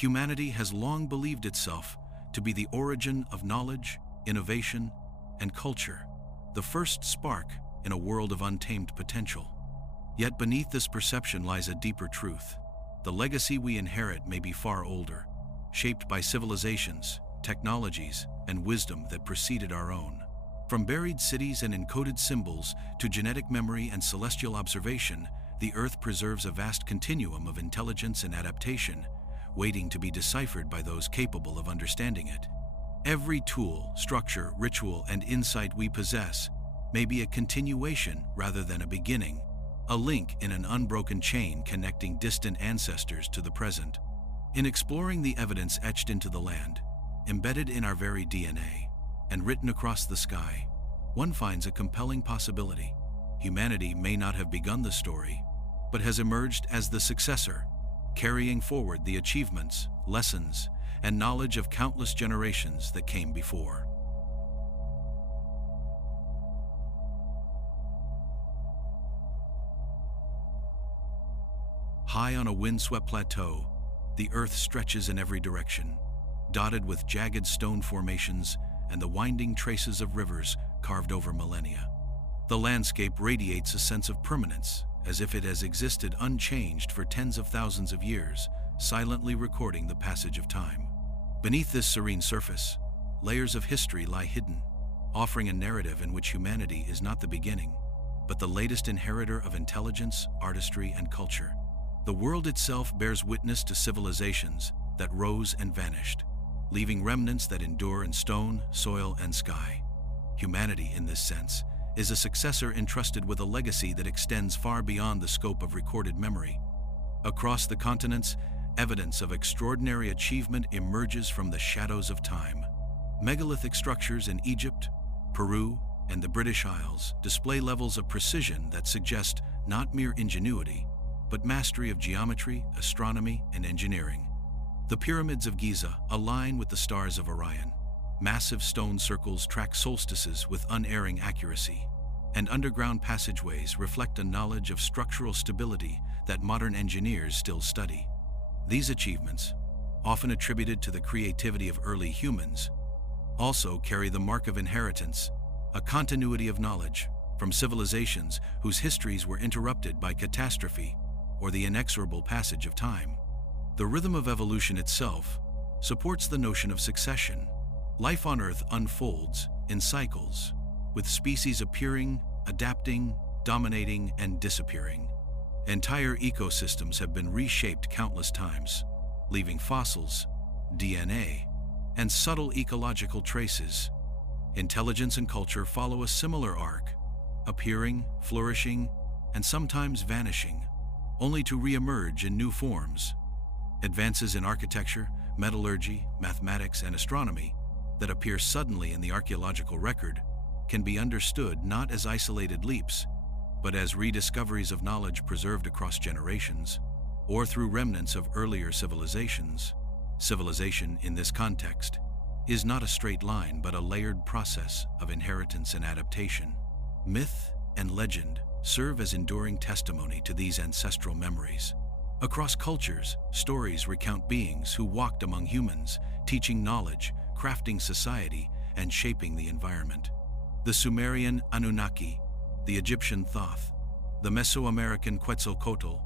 Humanity has long believed itself to be the origin of knowledge, innovation, and culture, the first spark in a world of untamed potential. Yet beneath this perception lies a deeper truth. The legacy we inherit may be far older, shaped by civilizations, technologies, and wisdom that preceded our own. From buried cities and encoded symbols to genetic memory and celestial observation, the Earth preserves a vast continuum of intelligence and adaptation, waiting to be deciphered by those capable of understanding it. Every tool, structure, ritual, and insight we possess may be a continuation rather than a beginning, a link in an unbroken chain connecting distant ancestors to the present. In exploring the evidence etched into the land, embedded in our very DNA, and written across the sky, one finds a compelling possibility. Humanity may not have begun the story, but has emerged as the successor, carrying forward the achievements, lessons, and knowledge of countless generations that came before. High on a windswept plateau, the Earth stretches in every direction, dotted with jagged stone formations and the winding traces of rivers carved over millennia. The landscape radiates a sense of permanence, as if it has existed unchanged for tens of thousands of years, silently recording the passage of time. Beneath this serene surface, layers of history lie hidden, offering a narrative in which humanity is not the beginning, but the latest inheritor of intelligence, artistry, and culture. The world itself bears witness to civilizations that rose and vanished, leaving remnants that endure in stone, soil, and sky. Humanity, in this sense, is a successor entrusted with a legacy that extends far beyond the scope of recorded memory. Across the continents, evidence of extraordinary achievement emerges from the shadows of time. Megalithic structures in Egypt, Peru, and the British Isles display levels of precision that suggest not mere ingenuity, but mastery of geometry, astronomy, and engineering. The pyramids of Giza align with the stars of Orion. Massive stone circles track solstices with unerring accuracy, and underground passageways reflect a knowledge of structural stability that modern engineers still study. These achievements, often attributed to the creativity of early humans, also carry the mark of inheritance, a continuity of knowledge from civilizations whose histories were interrupted by catastrophe or the inexorable passage of time. The rhythm of evolution itself supports the notion of succession. Life on Earth unfolds in cycles, with species appearing, adapting, dominating, and disappearing. Entire ecosystems have been reshaped countless times, leaving fossils, DNA, and subtle ecological traces. Intelligence and culture follow a similar arc, appearing, flourishing, and sometimes vanishing, only to re-emerge in new forms. Advances in architecture, metallurgy, mathematics, and astronomy that appear suddenly in the archaeological record can be understood not as isolated leaps, but as rediscoveries of knowledge preserved across generations, or through remnants of earlier civilizations. Civilization, in this context, is not a straight line but a layered process of inheritance and adaptation. Myth and legend serve as enduring testimony to these ancestral memories. Across cultures, stories recount beings who walked among humans, teaching knowledge, crafting society, and shaping the environment. The Sumerian Anunnaki, the Egyptian Thoth, the Mesoamerican Quetzalcoatl,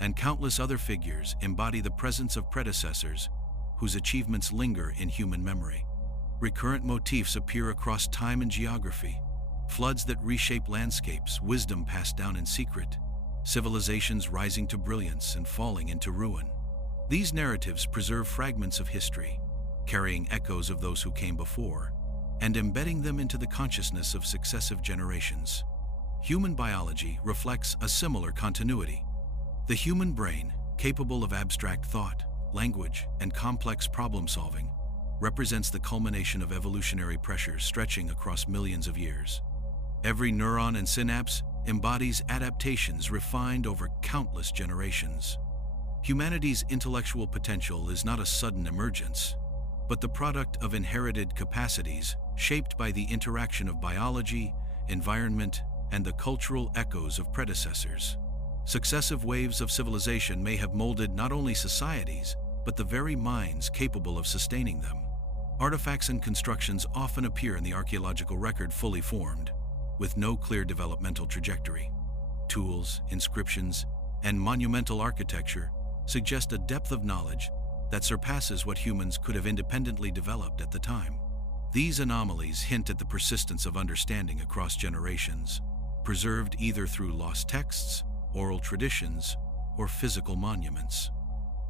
and countless other figures embody the presence of predecessors whose achievements linger in human memory. Recurrent motifs appear across time and geography: floods that reshape landscapes, wisdom passed down in secret, civilizations rising to brilliance and falling into ruin. These narratives preserve fragments of history, carrying echoes of those who came before, and embedding them into the consciousness of successive generations. Human biology reflects a similar continuity. The human brain, capable of abstract thought, language, and complex problem-solving, represents the culmination of evolutionary pressures stretching across millions of years. Every neuron and synapse embodies adaptations refined over countless generations. Humanity's intellectual potential is not a sudden emergence, but the product of inherited capacities shaped by the interaction of biology, environment, and the cultural echoes of predecessors. Successive waves of civilization may have molded not only societies, but the very minds capable of sustaining them. Artifacts and constructions often appear in the archaeological record fully formed, with no clear developmental trajectory. Tools, inscriptions, and monumental architecture suggest a depth of knowledge that surpasses what humans could have independently developed at the time. These anomalies hint at the persistence of understanding across generations, preserved either through lost texts, oral traditions, or physical monuments.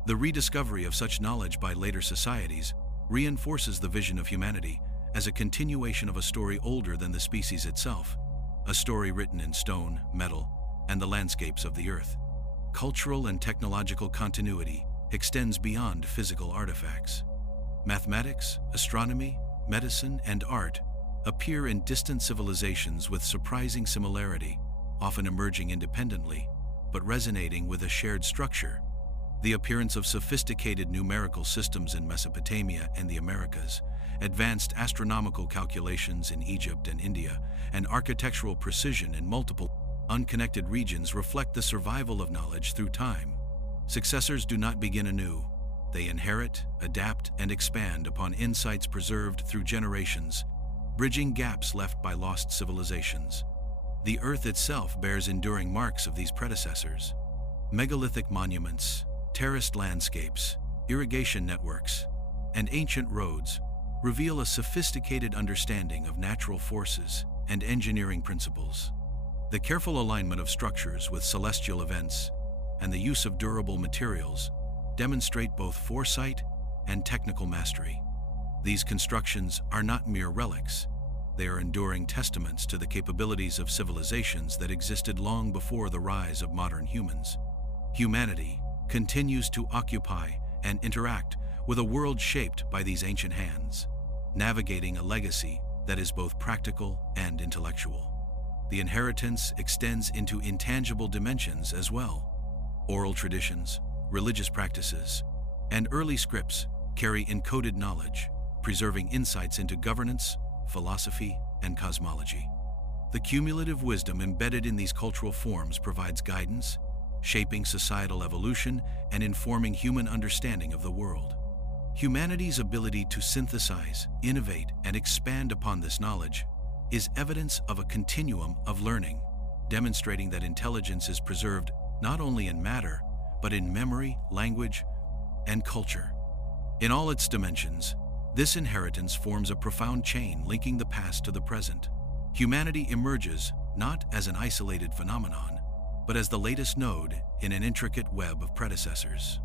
The rediscovery of such knowledge by later societies reinforces the vision of humanity as a continuation of a story older than the species itself, a story written in stone, metal, and the landscapes of the earth. Cultural and technological continuity extends beyond physical artifacts. Mathematics, astronomy, medicine, and art appear in distant civilizations with surprising similarity, often emerging independently, but resonating with a shared structure. The appearance of sophisticated numerical systems in Mesopotamia and the Americas, advanced astronomical calculations in Egypt and India, and architectural precision in multiple unconnected regions reflect the survival of knowledge through time. Successors do not begin anew. They inherit, adapt, and expand upon insights preserved through generations, bridging gaps left by lost civilizations. The Earth itself bears enduring marks of these predecessors. Megalithic monuments, terraced landscapes, irrigation networks, and ancient roads reveal a sophisticated understanding of natural forces and engineering principles. The careful alignment of structures with celestial events and the use of durable materials demonstrate both foresight and technical mastery. These constructions are not mere relics. They are enduring testaments to the capabilities of civilizations that existed long before the rise of modern humans. Humanity continues to occupy and interact with a world shaped by these ancient hands, navigating a legacy that is both practical and intellectual. The inheritance extends into intangible dimensions as well. Oral traditions, religious practices, and early scripts carry encoded knowledge, preserving insights into governance, philosophy, and cosmology. The cumulative wisdom embedded in these cultural forms provides guidance, shaping societal evolution and informing human understanding of the world. Humanity's ability to synthesize, innovate, and expand upon this knowledge is evidence of a continuum of learning, demonstrating that intelligence is preserved not only in matter, but in memory, language, and culture. In all its dimensions, this inheritance forms a profound chain linking the past to the present. Humanity emerges not as an isolated phenomenon, but as the latest node in an intricate web of predecessors.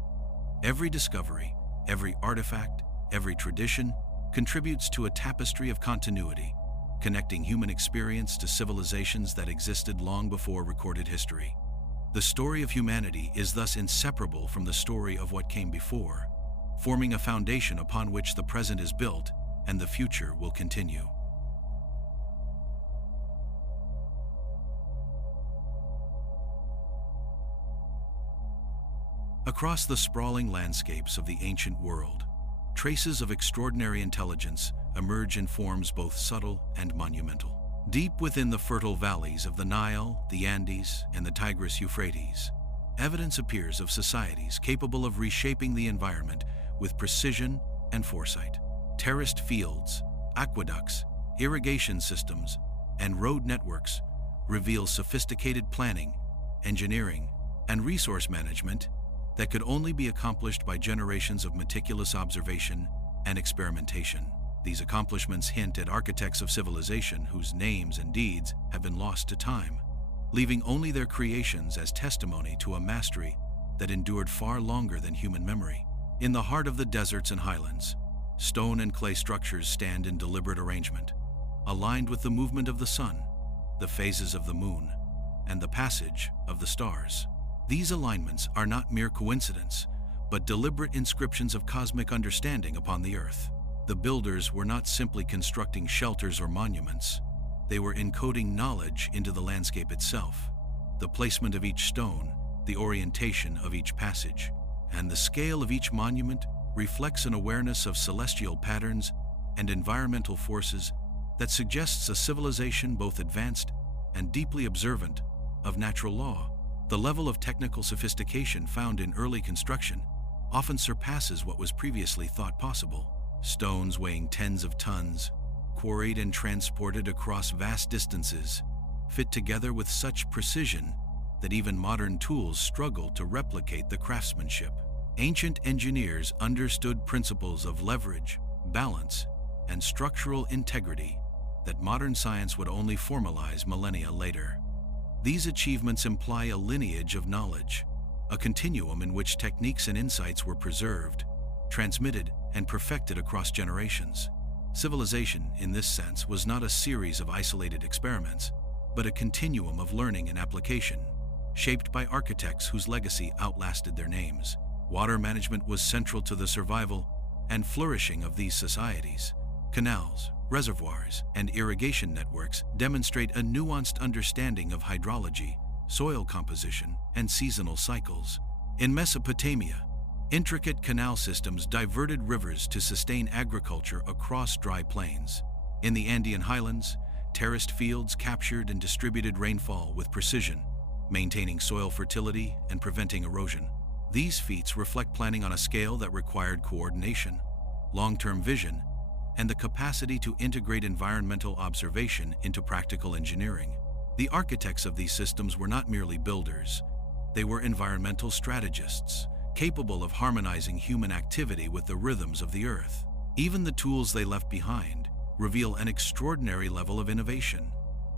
Every discovery, every artifact, every tradition contributes to a tapestry of continuity, connecting human experience to civilizations that existed long before recorded history. The story of humanity is thus inseparable from the story of what came before, forming a foundation upon which the present is built and the future will continue. Across the sprawling landscapes of the ancient world, traces of extraordinary intelligence emerge in forms both subtle and monumental. Deep within the fertile valleys of the Nile, the Andes, and the Tigris-Euphrates, evidence appears of societies capable of reshaping the environment with precision and foresight. Terraced fields, aqueducts, irrigation systems, and road networks reveal sophisticated planning, engineering, and resource management that could only be accomplished by generations of meticulous observation and experimentation. These accomplishments hint at architects of civilization whose names and deeds have been lost to time, leaving only their creations as testimony to a mastery that endured far longer than human memory. In the heart of the deserts and highlands, stone and clay structures stand in deliberate arrangement, aligned with the movement of the sun, the phases of the moon, and the passage of the stars. These alignments are not mere coincidence, but deliberate inscriptions of cosmic understanding upon the earth. The builders were not simply constructing shelters or monuments. They were encoding knowledge into the landscape itself. The placement of each stone, the orientation of each passage, and the scale of each monument reflects an awareness of celestial patterns and environmental forces that suggests a civilization both advanced and deeply observant of natural law. The level of technical sophistication found in early construction often surpasses what was previously thought possible. Stones weighing tens of tons, quarried and transported across vast distances, fit together with such precision that even modern tools struggle to replicate the craftsmanship. Ancient engineers understood principles of leverage, balance, and structural integrity that modern science would only formalize millennia later. These achievements imply a lineage of knowledge, a continuum in which techniques and insights were preserved, transmitted, and perfected across generations. Civilization, in this sense, was not a series of isolated experiments, but a continuum of learning and application, shaped by architects whose legacy outlasted their names. Water management was central to the survival and flourishing of these societies. Canals, reservoirs, and irrigation networks demonstrate a nuanced understanding of hydrology, soil composition, and seasonal cycles. In Mesopotamia, intricate canal systems diverted rivers to sustain agriculture across dry plains. In the Andean highlands, terraced fields captured and distributed rainfall with precision, maintaining soil fertility and preventing erosion. These feats reflect planning on a scale that required coordination, long-term vision, and the capacity to integrate environmental observation into practical engineering. The architects of these systems were not merely builders. They were environmental strategists, capable of harmonizing human activity with the rhythms of the earth. Even the tools they left behind reveal an extraordinary level of innovation.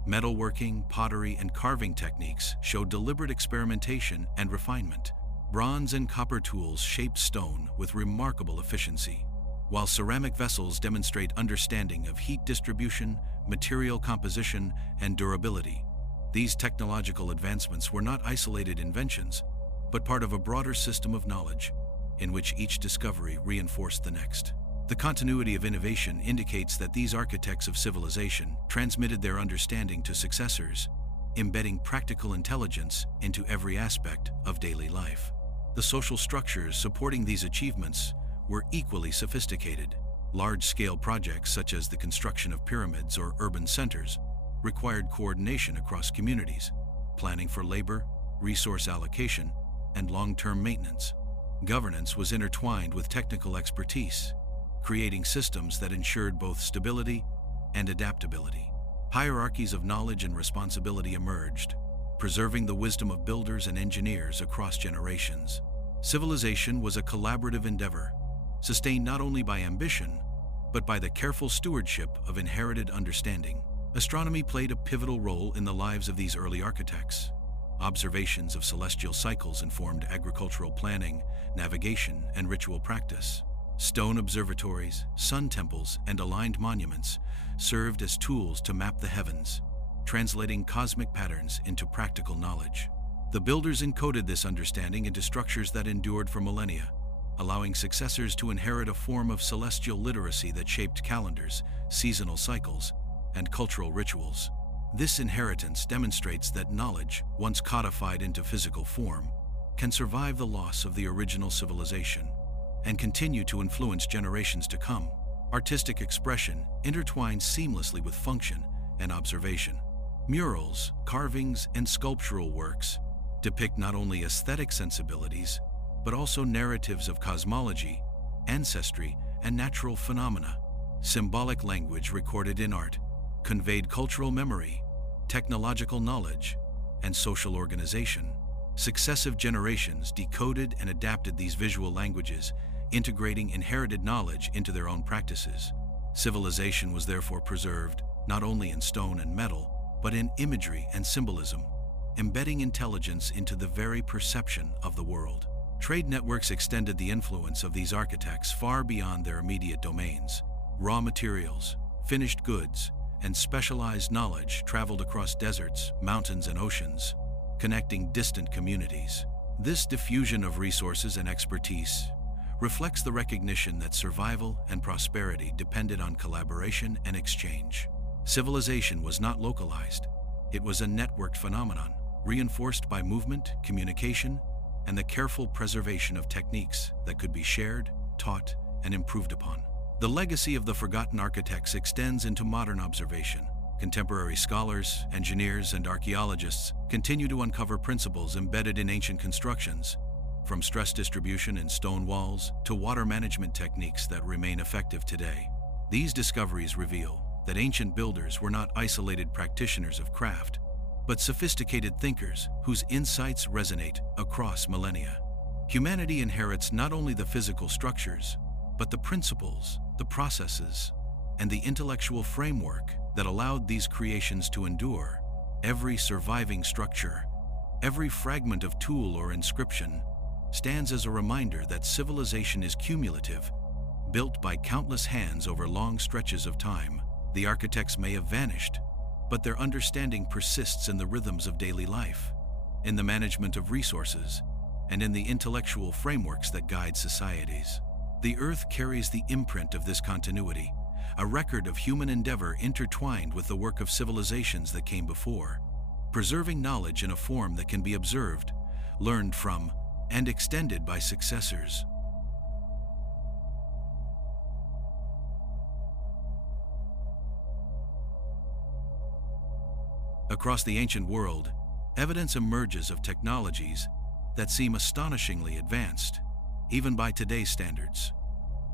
Metalworking, pottery, and carving techniques show deliberate experimentation and refinement. Bronze and copper tools shaped stone with remarkable efficiency, while ceramic vessels demonstrate understanding of heat distribution, material composition, and durability. These technological advancements were not isolated inventions, but part of a broader system of knowledge, in which each discovery reinforced the next. The continuity of innovation indicates that these architects of civilization transmitted their understanding to successors, embedding practical intelligence into every aspect of daily life. The social structures supporting these achievements were equally sophisticated. Large-scale projects such as the construction of pyramids or urban centers required coordination across communities, planning for labor, resource allocation, and long-term maintenance. Governance was intertwined with technical expertise, creating systems that ensured both stability and adaptability. Hierarchies of knowledge and responsibility emerged, preserving the wisdom of builders and engineers across generations. Civilization was a collaborative endeavor, sustained not only by ambition, but by the careful stewardship of inherited understanding. Astronomy played a pivotal role in the lives of these early architects. Observations of celestial cycles informed agricultural planning, navigation, and ritual practice. Stone observatories, sun temples, and aligned monuments served as tools to map the heavens, translating cosmic patterns into practical knowledge. The builders encoded this understanding into structures that endured for millennia, allowing successors to inherit a form of celestial literacy that shaped calendars, seasonal cycles, and cultural rituals. This inheritance demonstrates that knowledge, once codified into physical form, can survive the loss of the original civilization and continue to influence generations to come. Artistic expression intertwines seamlessly with function and observation. Murals, carvings, and sculptural works depict not only aesthetic sensibilities, but also narratives of cosmology, ancestry, and natural phenomena. Symbolic language recorded in art conveyed cultural memory, technological knowledge, and social organization. Successive generations decoded and adapted these visual languages, integrating inherited knowledge into their own practices. Civilization was therefore preserved not only in stone and metal, but in imagery and symbolism, embedding intelligence into the very perception of the world. Trade networks extended the influence of these architects far beyond their immediate domains. Raw materials, finished goods, and specialized knowledge traveled across deserts, mountains, and oceans, connecting distant communities. This diffusion of resources and expertise reflects the recognition that survival and prosperity depended on collaboration and exchange. Civilization was not localized. It was a networked phenomenon, reinforced by movement, communication, and the careful preservation of techniques that could be shared, taught, and improved upon. The legacy of the forgotten architects extends into modern observation. Contemporary scholars, engineers, and archaeologists continue to uncover principles embedded in ancient constructions, from stress distribution in stone walls to water management techniques that remain effective today. These discoveries reveal that ancient builders were not isolated practitioners of craft, but sophisticated thinkers whose insights resonate across millennia. Humanity inherits not only the physical structures, but the principles, the processes, and the intellectual framework that allowed these creations to endure. Every surviving structure, every fragment of tool or inscription, stands as a reminder that civilization is cumulative, built by countless hands over long stretches of time. The architects may have vanished, but their understanding persists in the rhythms of daily life, in the management of resources, and in the intellectual frameworks that guide societies. The Earth carries the imprint of this continuity, a record of human endeavor intertwined with the work of civilizations that came before, preserving knowledge in a form that can be observed, learned from, and extended by successors. Across the ancient world, evidence emerges of technologies that seem astonishingly advanced, even by today's standards.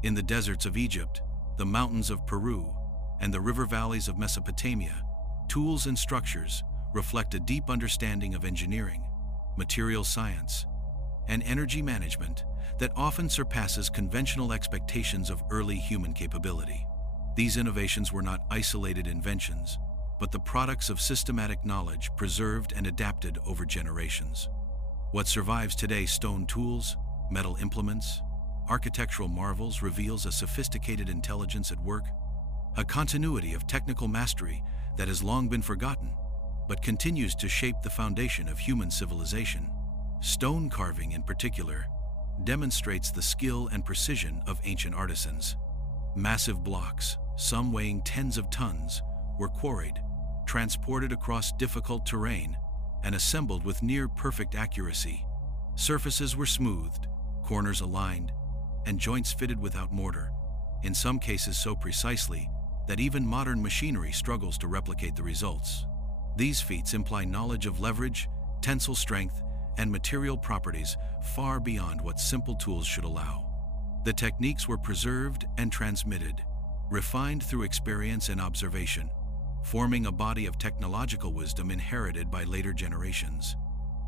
In the deserts of Egypt, the mountains of Peru, and the river valleys of Mesopotamia, tools and structures reflect a deep understanding of engineering, material science, and energy management that often surpasses conventional expectations of early human capability. These innovations were not isolated inventions, but the products of systematic knowledge preserved and adapted over generations. What survives today, stone tools, metal implements, architectural marvels, reveals a sophisticated intelligence at work, a continuity of technical mastery that has long been forgotten, but continues to shape the foundation of human civilization. Stone carving, in particular, demonstrates the skill and precision of ancient artisans. Massive blocks, some weighing tens of tons, were quarried, transported across difficult terrain, and assembled with near-perfect accuracy. Surfaces were smoothed, corners aligned, and joints fitted without mortar, in some cases so precisely that even modern machinery struggles to replicate the results. These feats imply knowledge of leverage, tensile strength, and material properties far beyond what simple tools should allow. The techniques were preserved and transmitted, refined through experience and observation, forming a body of technological wisdom inherited by later generations.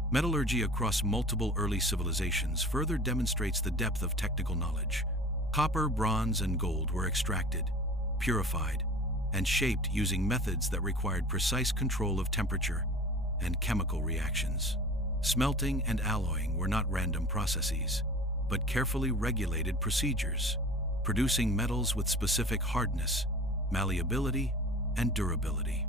Metallurgy across multiple early civilizations further demonstrates the depth of technical knowledge. Copper, bronze, and gold were extracted, purified, and shaped using methods that required precise control of temperature and chemical reactions. Smelting and alloying were not random processes, but carefully regulated procedures, producing metals with specific hardness, malleability, and durability.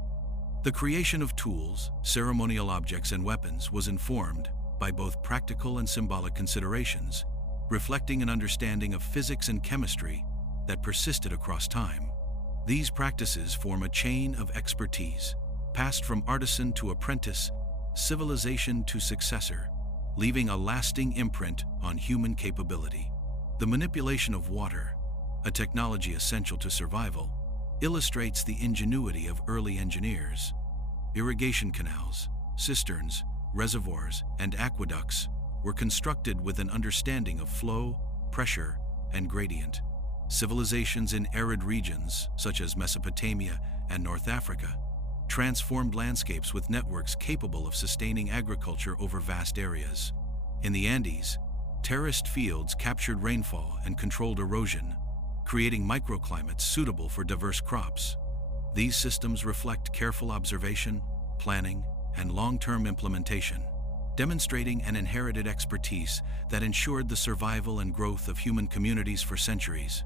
The creation of tools, ceremonial objects, and weapons was informed by both practical and symbolic considerations, reflecting an understanding of physics and chemistry that persisted across time. These practices form a chain of expertise, passed from artisan to apprentice, civilization to successor, leaving a lasting imprint on human capability. The manipulation of water, a technology essential to survival, illustrates the ingenuity of early engineers. Irrigation canals, cisterns, reservoirs, and aqueducts were constructed with an understanding of flow, pressure, and gradient. Civilizations in arid regions, such as Mesopotamia and North Africa, transformed landscapes with networks capable of sustaining agriculture over vast areas. In the Andes, terraced fields captured rainfall and controlled erosion, creating microclimates suitable for diverse crops. These systems reflect careful observation, planning, and long-term implementation, demonstrating an inherited expertise that ensured the survival and growth of human communities for centuries.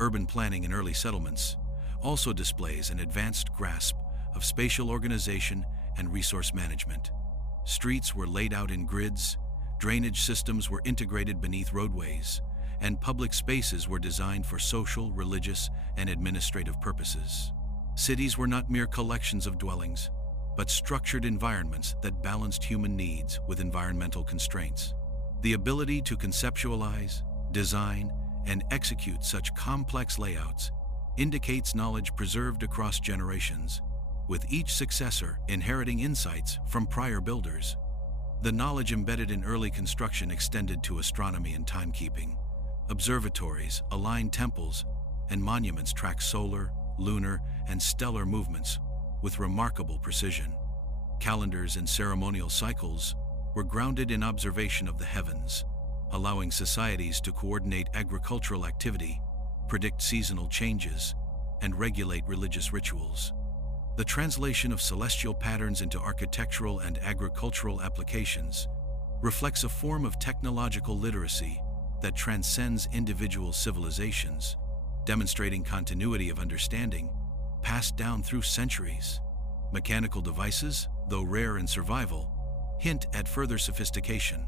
Urban planning in early settlements also displays an advanced grasp of spatial organization and resource management. Streets were laid out in grids, drainage systems were integrated beneath roadways, and public spaces were designed for social, religious, and administrative purposes. Cities were not mere collections of dwellings, but structured environments that balanced human needs with environmental constraints. The ability to conceptualize, design, and execute such complex layouts indicates knowledge preserved across generations, with each successor inheriting insights from prior builders. The knowledge embedded in early construction extended to astronomy and timekeeping. Observatories, aligned temples, and monuments track solar, lunar, and stellar movements with remarkable precision. Calendars and ceremonial cycles were grounded in observation of the heavens, allowing societies to coordinate agricultural activity, predict seasonal changes, and regulate religious rituals. The translation of celestial patterns into architectural and agricultural applications reflects a form of technological literacy that transcends individual civilizations, demonstrating continuity of understanding passed down through centuries. Mechanical devices, though rare in survival, hint at further sophistication.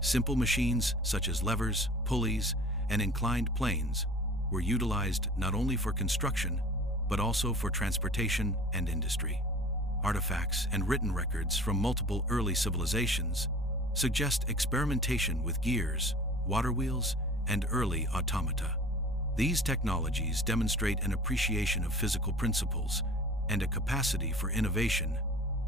Simple machines such as levers, pulleys, and inclined planes were utilized not only for construction, but also for transportation and industry. Artifacts and written records from multiple early civilizations suggest experimentation with gears, water wheels, and early automata. These technologies demonstrate an appreciation of physical principles and a capacity for innovation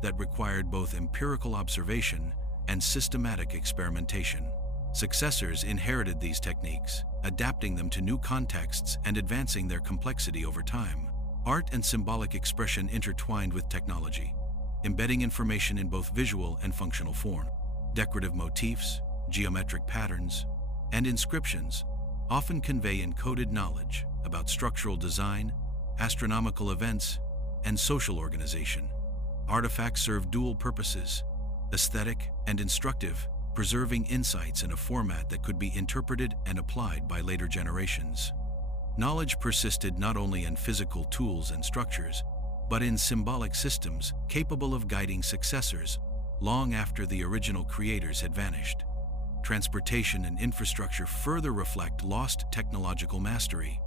that required both empirical observation and systematic experimentation. Successors inherited these techniques, adapting them to new contexts and advancing their complexity over time. Art and symbolic expression intertwined with technology, embedding information in both visual and functional form. Decorative motifs, geometric patterns, and inscriptions often convey encoded knowledge about structural design, astronomical events, and social organization. Artifacts serve dual purposes: aesthetic and instructive, preserving insights in a format that could be interpreted and applied by later generations. Knowledge persisted not only in physical tools and structures, but in symbolic systems capable of guiding successors long after the original creators had vanished. Transportation and infrastructure further reflect lost technological mastery.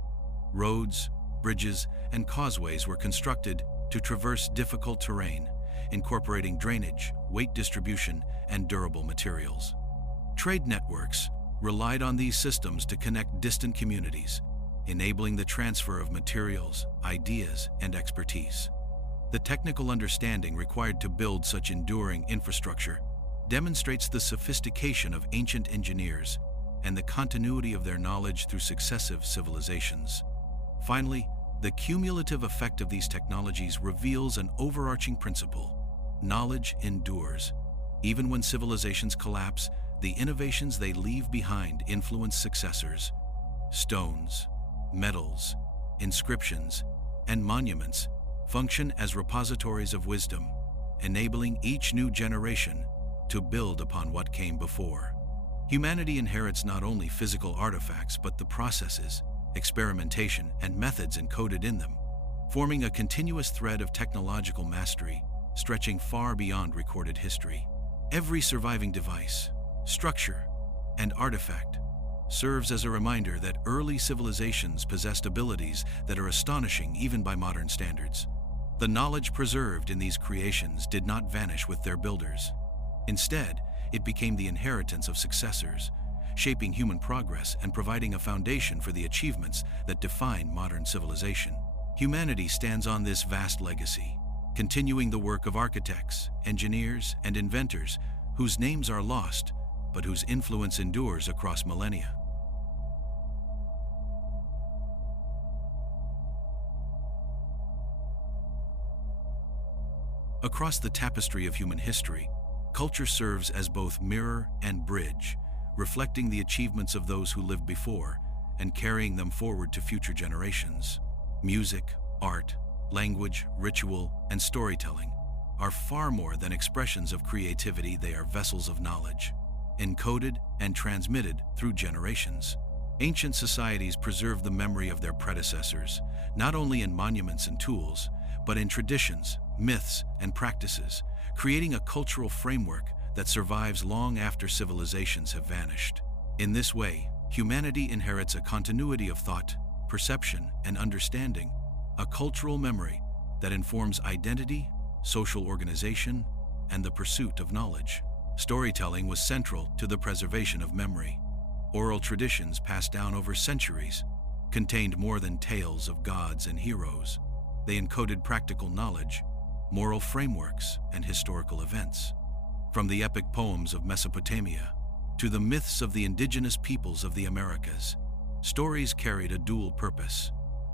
Roads, bridges, and causeways were constructed to traverse difficult terrain, incorporating drainage, weight distribution, and durable materials. Trade networks relied on these systems to connect distant communities, enabling the transfer of materials, ideas, and expertise. The technical understanding required to build such enduring infrastructure demonstrates the sophistication of ancient engineers and the continuity of their knowledge through successive civilizations. Finally, the cumulative effect of these technologies reveals an overarching principle: knowledge endures. Even when civilizations collapse, the innovations they leave behind influence successors. Stones, metals, inscriptions, and monuments function as repositories of wisdom, enabling each new generation to build upon what came before. Humanity inherits not only physical artifacts but the processes, experimentation, and methods encoded in them, forming a continuous thread of technological mastery stretching far beyond recorded history. Every surviving device, structure, and artifact serves as a reminder that early civilizations possessed abilities that are astonishing even by modern standards. The knowledge preserved in these creations did not vanish with their builders. Instead, it became the inheritance of successors, shaping human progress and providing a foundation for the achievements that define modern civilization. Humanity stands on this vast legacy, continuing the work of architects, engineers, and inventors whose names are lost, but whose influence endures across millennia. Across the tapestry of human history, culture serves as both mirror and bridge, reflecting the achievements of those who lived before and carrying them forward to future generations. Music, art, language, ritual, and storytelling are far more than expressions of creativity. They are vessels of knowledge, encoded and transmitted through generations. Ancient societies preserve the memory of their predecessors, not only in monuments and tools, but in traditions, myths, and practices, creating a cultural framework that survives long after civilizations have vanished. In this way, humanity inherits a continuity of thought, perception, and understanding, a cultural memory that informs identity, social organization, and the pursuit of knowledge. Storytelling was central to the preservation of memory. Oral traditions passed down over centuries contained more than tales of gods and heroes. They encoded practical knowledge, moral frameworks, and historical events. From the epic poems of Mesopotamia to the myths of the indigenous peoples of the Americas, stories carried a dual purpose: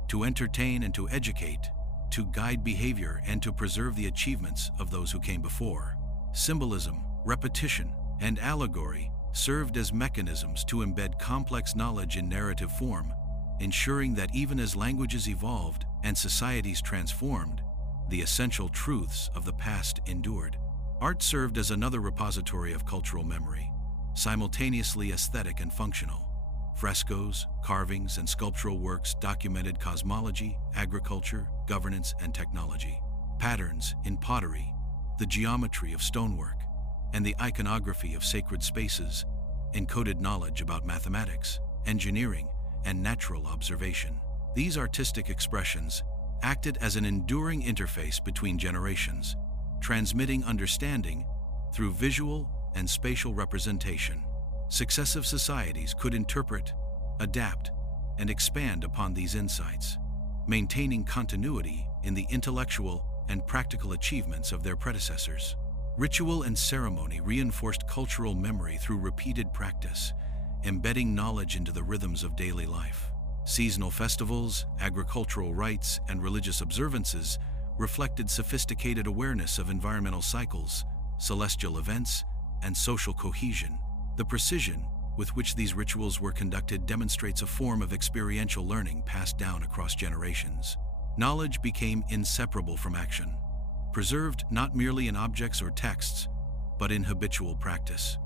to entertain and to educate, to guide behavior and to preserve the achievements of those who came before. Symbolism, repetition, and allegory served as mechanisms to embed complex knowledge in narrative form, ensuring that even as languages evolved and societies transformed, the essential truths of the past endured. Art served as another repository of cultural memory, simultaneously aesthetic and functional. Frescoes, carvings, and sculptural works documented cosmology, agriculture, governance, and technology. Patterns in pottery, the geometry of stonework, and the iconography of sacred spaces encoded knowledge about mathematics, engineering, and natural observation. These artistic expressions acted as an enduring interface between generations, transmitting understanding through visual and spatial representation. Successive societies could interpret, adapt, and expand upon these insights, maintaining continuity in the intellectual and practical achievements of their predecessors. Ritual and ceremony reinforced cultural memory through repeated practice, embedding knowledge into the rhythms of daily life. Seasonal festivals, agricultural rites, and religious observances reflected sophisticated awareness of environmental cycles, celestial events, and social cohesion. The precision with which these rituals were conducted demonstrates a form of experiential learning passed down across generations. Knowledge became inseparable from action, preserved not merely in objects or texts, but in habitual practice,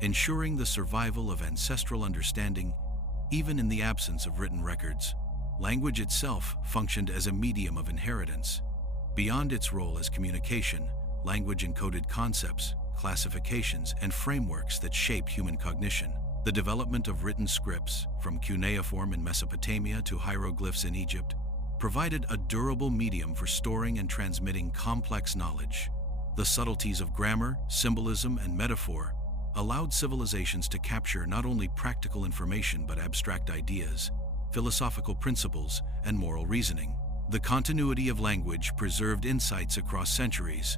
ensuring the survival of ancestral understanding even in the absence of written records. Language itself functioned as a medium of inheritance. Beyond its role as communication, language encoded concepts, classifications, and frameworks that shaped human cognition. The development of written scripts, from cuneiform in Mesopotamia to hieroglyphs in Egypt, provided a durable medium for storing and transmitting complex knowledge. The subtleties of grammar, symbolism, and metaphor allowed civilizations to capture not only practical information but abstract ideas, philosophical principles, and moral reasoning. The continuity of language preserved insights across centuries,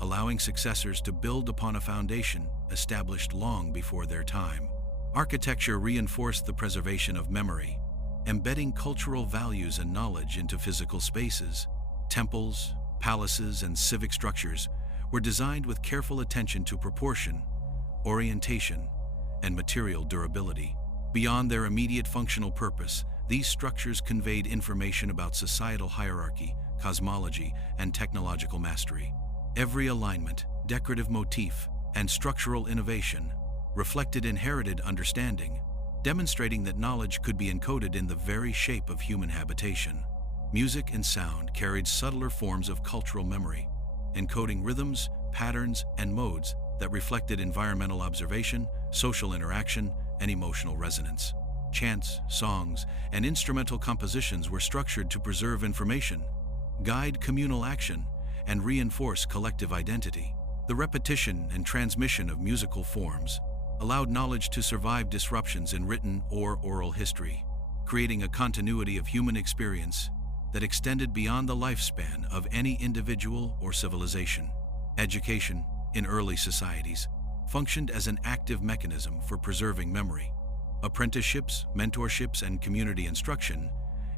allowing successors to build upon a foundation established long before their time. Architecture reinforced the preservation of memory, embedding cultural values and knowledge into physical spaces. Temples, palaces, and civic structures were designed with careful attention to proportion, orientation, and material durability. Beyond their immediate functional purpose, these structures conveyed information about societal hierarchy, cosmology, and technological mastery. Every alignment, decorative motif, and structural innovation reflected inherited understanding, demonstrating that knowledge could be encoded in the very shape of human habitation. Music and sound carried subtler forms of cultural memory, encoding rhythms, patterns, and modes that reflected environmental observation, social interaction, and emotional resonance. Chants, songs, and instrumental compositions were structured to preserve information, guide communal action, and reinforce collective identity. The repetition and transmission of musical forms allowed knowledge to survive disruptions in written or oral history, creating a continuity of human experience that extended beyond the lifespan of any individual or civilization. Education, in early societies, functioned as an active mechanism for preserving memory. Apprenticeships, mentorships, and community instruction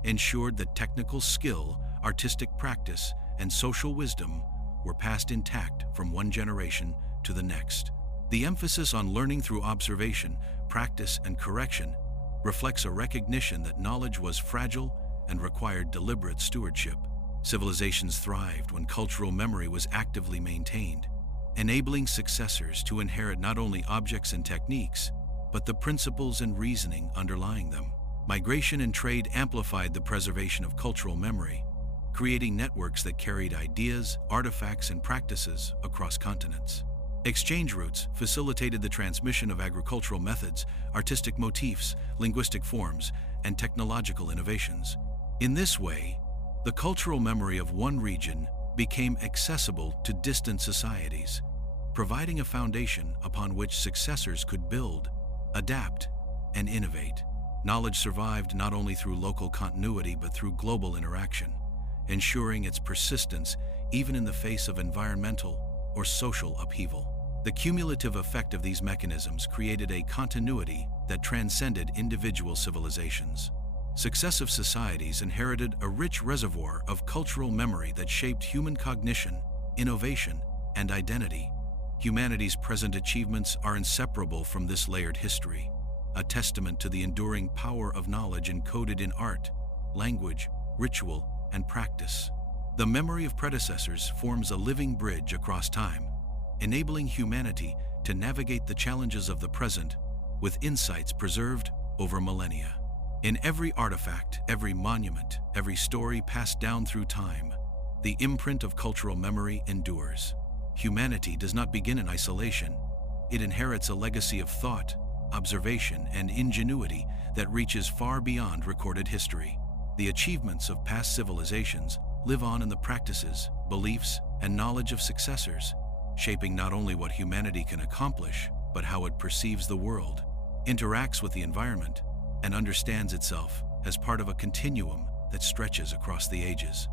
ensured that technical skill, artistic practice, and social wisdom were passed intact from one generation to the next. The emphasis on learning through observation, practice, and correction reflects a recognition that knowledge was fragile and required deliberate stewardship. Civilizations thrived when cultural memory was actively maintained, enabling successors to inherit not only objects and techniques, but the principles and reasoning underlying them. Migration and trade amplified the preservation of cultural memory, creating networks that carried ideas, artifacts, and practices across continents. Exchange routes facilitated the transmission of agricultural methods, artistic motifs, linguistic forms, and technological innovations. In this way, the cultural memory of one region became accessible to distant societies, providing a foundation upon which successors could build, adapt, and innovate. Knowledge survived not only through local continuity but through global interaction, ensuring its persistence even in the face of environmental or social upheaval. The cumulative effect of these mechanisms created a continuity that transcended individual civilizations. Successive societies inherited a rich reservoir of cultural memory that shaped human cognition, innovation, and identity. Humanity's present achievements are inseparable from this layered history, a testament to the enduring power of knowledge encoded in art, language, ritual, and practice. The memory of predecessors forms a living bridge across time, enabling humanity to navigate the challenges of the present with insights preserved over millennia. In every artifact, every monument, every story passed down through time, the imprint of cultural memory endures. Humanity does not begin in isolation. It inherits a legacy of thought, observation, and ingenuity that reaches far beyond recorded history. The achievements of past civilizations live on in the practices, beliefs, and knowledge of successors, shaping not only what humanity can accomplish, but how it perceives the world, interacts with the environment, and understands itself as part of a continuum that stretches across the ages.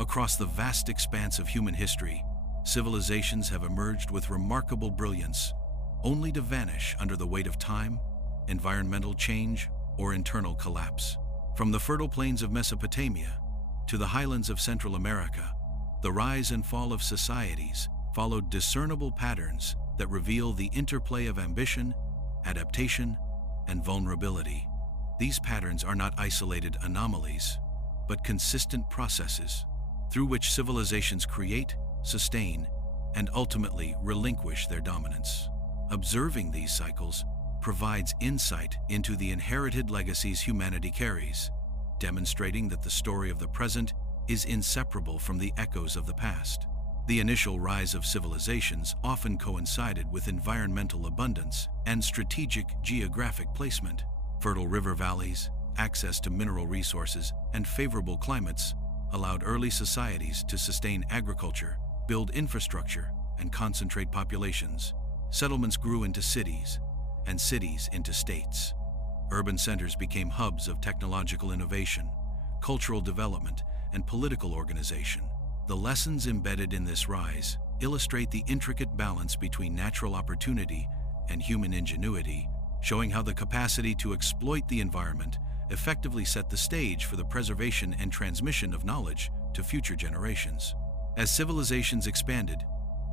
Across the vast expanse of human history, civilizations have emerged with remarkable brilliance, only to vanish under the weight of time, environmental change, or internal collapse. From the fertile plains of Mesopotamia to the highlands of Central America, the rise and fall of societies followed discernible patterns that reveal the interplay of ambition, adaptation, and vulnerability. These patterns are not isolated anomalies, but consistent processes through which civilizations create, sustain, and ultimately relinquish their dominance. Observing these cycles provides insight into the inherited legacies humanity carries, demonstrating that the story of the present is inseparable from the echoes of the past. The initial rise of civilizations often coincided with environmental abundance and strategic geographic placement. Fertile river valleys, access to mineral resources, and favorable climates allowed early societies to sustain agriculture, build infrastructure, and concentrate populations. Settlements grew into cities, and cities into states. Urban centers became hubs of technological innovation, cultural development, and political organization. The lessons embedded in this rise illustrate the intricate balance between natural opportunity and human ingenuity, showing how the capacity to exploit the environment effectively set the stage for the preservation and transmission of knowledge to future generations. As civilizations expanded,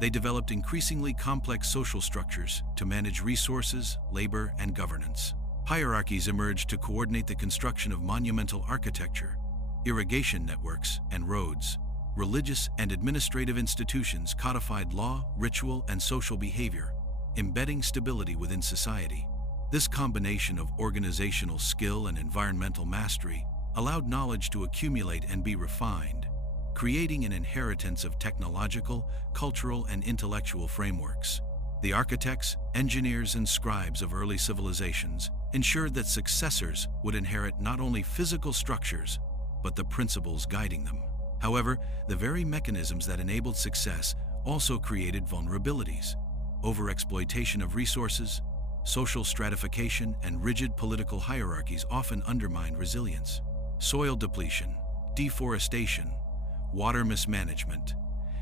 they developed increasingly complex social structures to manage resources, labor, and governance. Hierarchies emerged to coordinate the construction of monumental architecture, irrigation networks, and roads. Religious and administrative institutions codified law, ritual, and social behavior, embedding stability within society. This combination of organizational skill and environmental mastery allowed knowledge to accumulate and be refined, creating an inheritance of technological, cultural, and intellectual frameworks. The architects, engineers, and scribes of early civilizations ensured that successors would inherit not only physical structures, but the principles guiding them. However, the very mechanisms that enabled success also created vulnerabilities. Overexploitation of resources, social stratification, and rigid political hierarchies often undermined resilience. Soil depletion, deforestation, water mismanagement,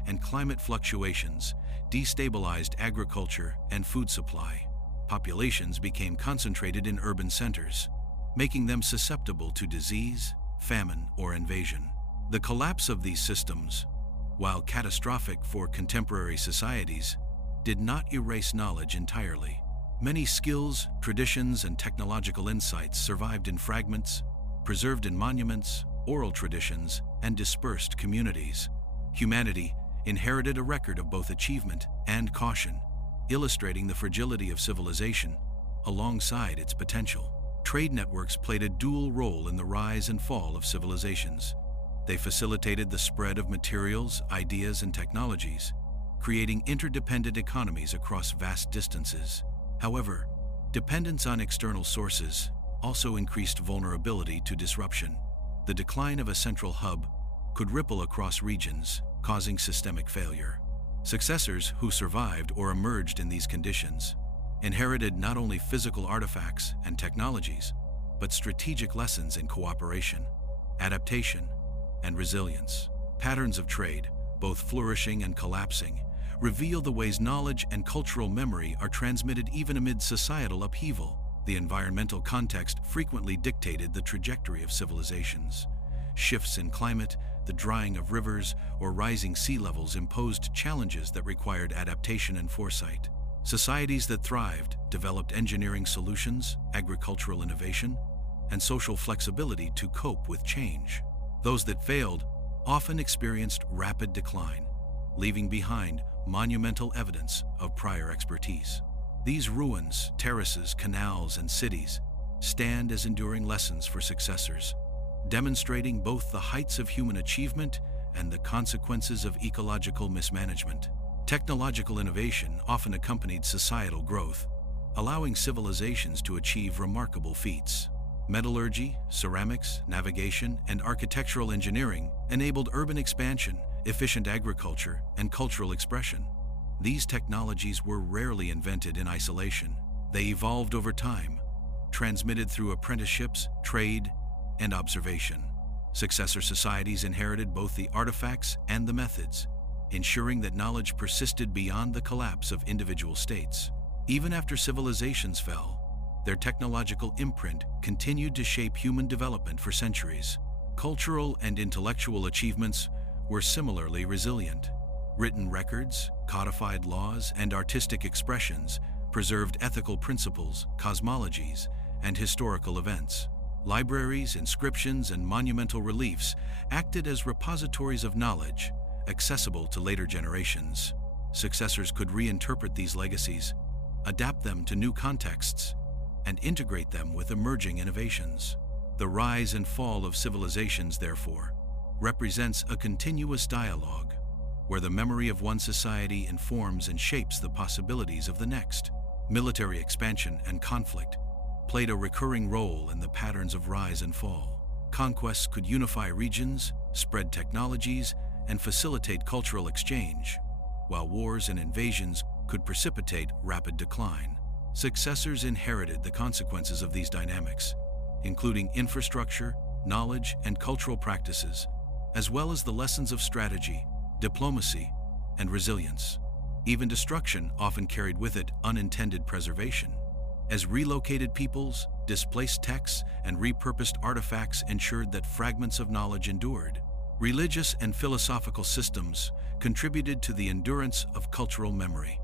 and climate fluctuations destabilized agriculture and food supply. Populations became concentrated in urban centers, making them susceptible to disease, famine, or invasion. The collapse of these systems, while catastrophic for contemporary societies, did not erase knowledge entirely. Many skills, traditions, and technological insights survived in fragments, preserved in monuments, oral traditions, and dispersed communities. Humanity inherited a record of both achievement and caution, illustrating the fragility of civilization alongside its potential. Trade networks played a dual role in the rise and fall of civilizations. They facilitated the spread of materials, ideas, and technologies, creating interdependent economies across vast distances. However, dependence on external sources also increased vulnerability to disruption. The decline of a central hub could ripple across regions, causing systemic failure. Successors who survived or emerged in these conditions inherited not only physical artifacts and technologies, but strategic lessons in cooperation. adaptation, and resilience. Patterns of trade, both flourishing and collapsing, reveal the ways knowledge and cultural memory are transmitted even amid societal upheaval. The environmental context frequently dictated the trajectory of civilizations. Shifts in climate, the drying of rivers, or rising sea levels imposed challenges that required adaptation and foresight. Societies that thrived developed engineering solutions, agricultural innovation, and social flexibility to cope with change. Those that failed often experienced rapid decline, leaving behind monumental evidence of prior expertise. These ruins, terraces, canals, and cities stand as enduring lessons for successors, demonstrating both the heights of human achievement and the consequences of ecological mismanagement. Technological innovation often accompanied societal growth, allowing civilizations to achieve remarkable feats. Metallurgy, ceramics, navigation, and architectural engineering enabled urban expansion, efficient agriculture, and cultural expression. These technologies were rarely invented in isolation. They evolved over time, transmitted through apprenticeships, trade, and observation. Successor societies inherited both the artifacts and the methods, ensuring that knowledge persisted beyond the collapse of individual states. Even after civilizations fell, their technological imprint continued to shape human development for centuries. Cultural and intellectual achievements were similarly resilient. Written records, codified laws, and artistic expressions preserved ethical principles, cosmologies, and historical events. Libraries, inscriptions, and monumental reliefs acted as repositories of knowledge, accessible to later generations. Successors could reinterpret these legacies, adapt them to new contexts, and integrate them with emerging innovations. The rise and fall of civilizations, therefore, represents a continuous dialogue, where the memory of one society informs and shapes the possibilities of the next. Military expansion and conflict played a recurring role in the patterns of rise and fall. Conquests could unify regions, spread technologies, and facilitate cultural exchange, while wars and invasions could precipitate rapid decline. Successors inherited the consequences of these dynamics, including infrastructure, knowledge, and cultural practices, as well as the lessons of strategy, diplomacy, and resilience. Even destruction often carried with it unintended preservation, as relocated peoples, displaced texts, and repurposed artifacts ensured that fragments of knowledge endured. Religious and philosophical systems contributed to the endurance of cultural memory.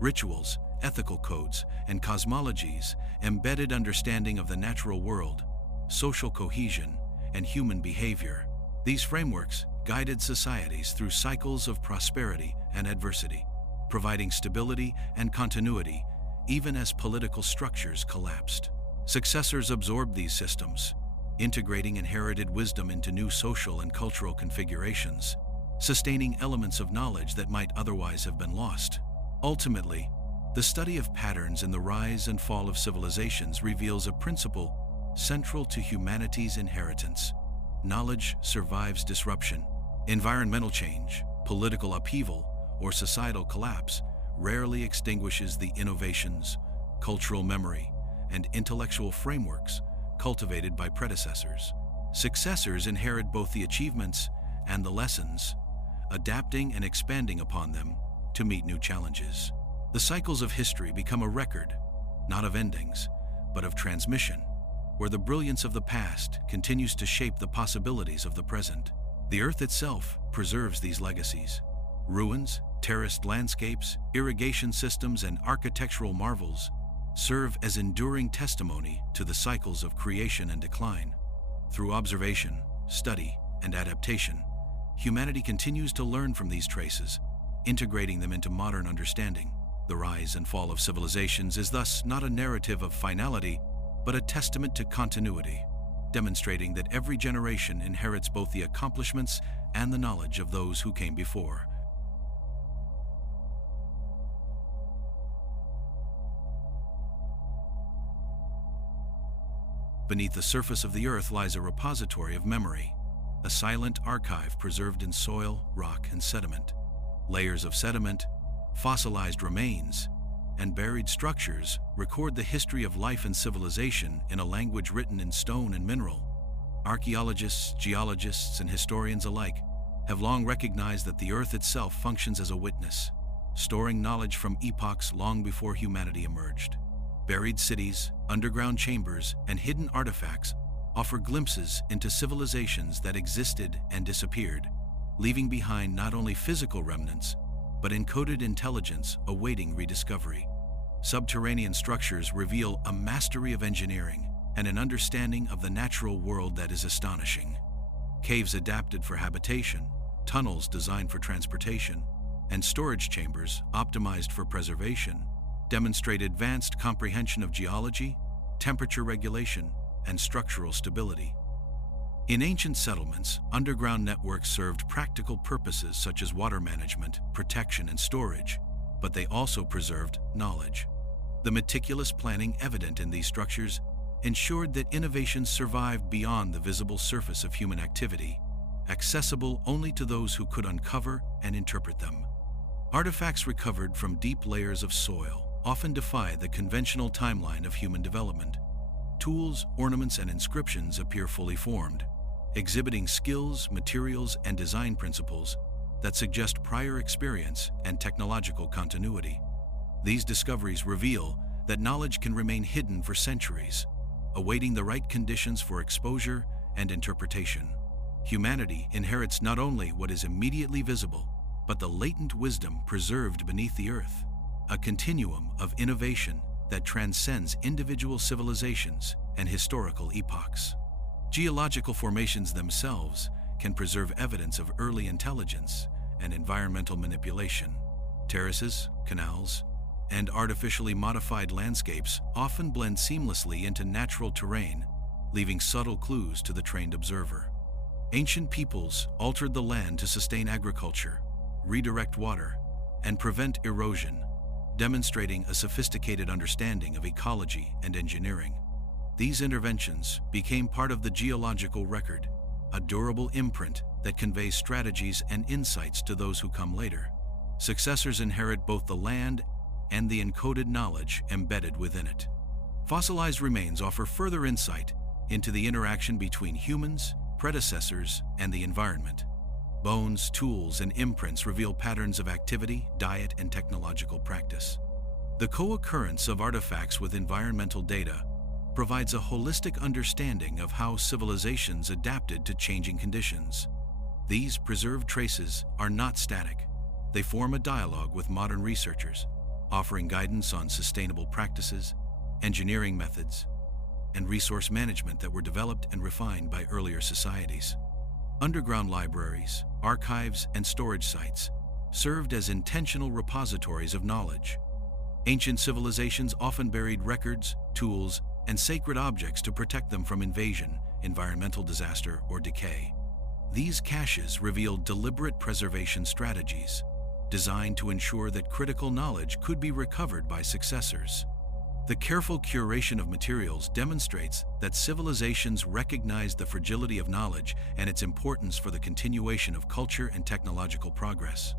Rituals, ethical codes, and cosmologies embedded understanding of the natural world, social cohesion, and human behavior. These frameworks guided societies through cycles of prosperity and adversity, providing stability and continuity even as political structures collapsed. Successors absorbed these systems, integrating inherited wisdom into new social and cultural configurations, sustaining elements of knowledge that might otherwise have been lost. Ultimately, the study of patterns in the rise and fall of civilizations reveals a principle central to humanity's inheritance. Knowledge survives disruption. Environmental change, political upheaval, or societal collapse rarely extinguishes the innovations, cultural memory, and intellectual frameworks cultivated by predecessors. Successors inherit both the achievements and the lessons, adapting and expanding upon them to meet new challenges. The cycles of history become a record, not of endings, but of transmission, where the brilliance of the past continues to shape the possibilities of the present. The Earth itself preserves these legacies. Ruins, terraced landscapes, irrigation systems, and architectural marvels serve as enduring testimony to the cycles of creation and decline. Through observation, study, and adaptation, humanity continues to learn from these traces, integrating them into modern understanding. The rise and fall of civilizations is thus not a narrative of finality, but a testament to continuity, demonstrating that every generation inherits both the accomplishments and the knowledge of those who came before. Beneath the surface of the Earth lies a repository of memory, a silent archive preserved in soil, rock, and sediment. Layers of sediment, fossilized remains, and buried structures record the history of life and civilization in a language written in stone and mineral. Archaeologists, geologists, and historians alike have long recognized that the Earth itself functions as a witness, storing knowledge from epochs long before humanity emerged. Buried cities, underground chambers, and hidden artifacts offer glimpses into civilizations that existed and disappeared, leaving behind not only physical remnants, but encoded intelligence awaiting rediscovery. Subterranean structures reveal a mastery of engineering and an understanding of the natural world that is astonishing. Caves adapted for habitation, tunnels designed for transportation, and storage chambers optimized for preservation demonstrate advanced comprehension of geology, temperature regulation, and structural stability. In ancient settlements, underground networks served practical purposes such as water management, protection, and storage, but they also preserved knowledge. The meticulous planning evident in these structures ensured that innovations survived beyond the visible surface of human activity, accessible only to those who could uncover and interpret them. Artifacts recovered from deep layers of soil often defy the conventional timeline of human development. Tools, ornaments, and inscriptions appear fully formed, exhibiting skills, materials, and design principles that suggest prior experience and technological continuity. These discoveries reveal that knowledge can remain hidden for centuries, awaiting the right conditions for exposure and interpretation. Humanity inherits not only what is immediately visible, but the latent wisdom preserved beneath the earth, a continuum of innovation that transcends individual civilizations and historical epochs. Geological formations themselves can preserve evidence of early intelligence and environmental manipulation. Terraces, canals, and artificially modified landscapes often blend seamlessly into natural terrain, leaving subtle clues to the trained observer. Ancient peoples altered the land to sustain agriculture, redirect water, and prevent erosion, demonstrating a sophisticated understanding of ecology and engineering. These interventions became part of the geological record, a durable imprint that conveys strategies and insights to those who come later. Successors inherit both the land and the encoded knowledge embedded within it. Fossilized remains offer further insight into the interaction between humans, predecessors, and the environment. Bones, tools, and imprints reveal patterns of activity, diet, and technological practice. The co-occurrence of artifacts with environmental data provides a holistic understanding of how civilizations adapted to changing conditions. These preserved traces are not static. They form a dialogue with modern researchers, offering guidance on sustainable practices, engineering methods, and resource management that were developed and refined by earlier societies. Underground libraries, archives, and storage sites served as intentional repositories of knowledge. Ancient civilizations often buried records, tools, and sacred objects to protect them from invasion, environmental disaster, or decay. These caches revealed deliberate preservation strategies, designed to ensure that critical knowledge could be recovered by successors. The careful curation of materials demonstrates that civilizations recognized the fragility of knowledge and its importance for the continuation of culture and technological progress.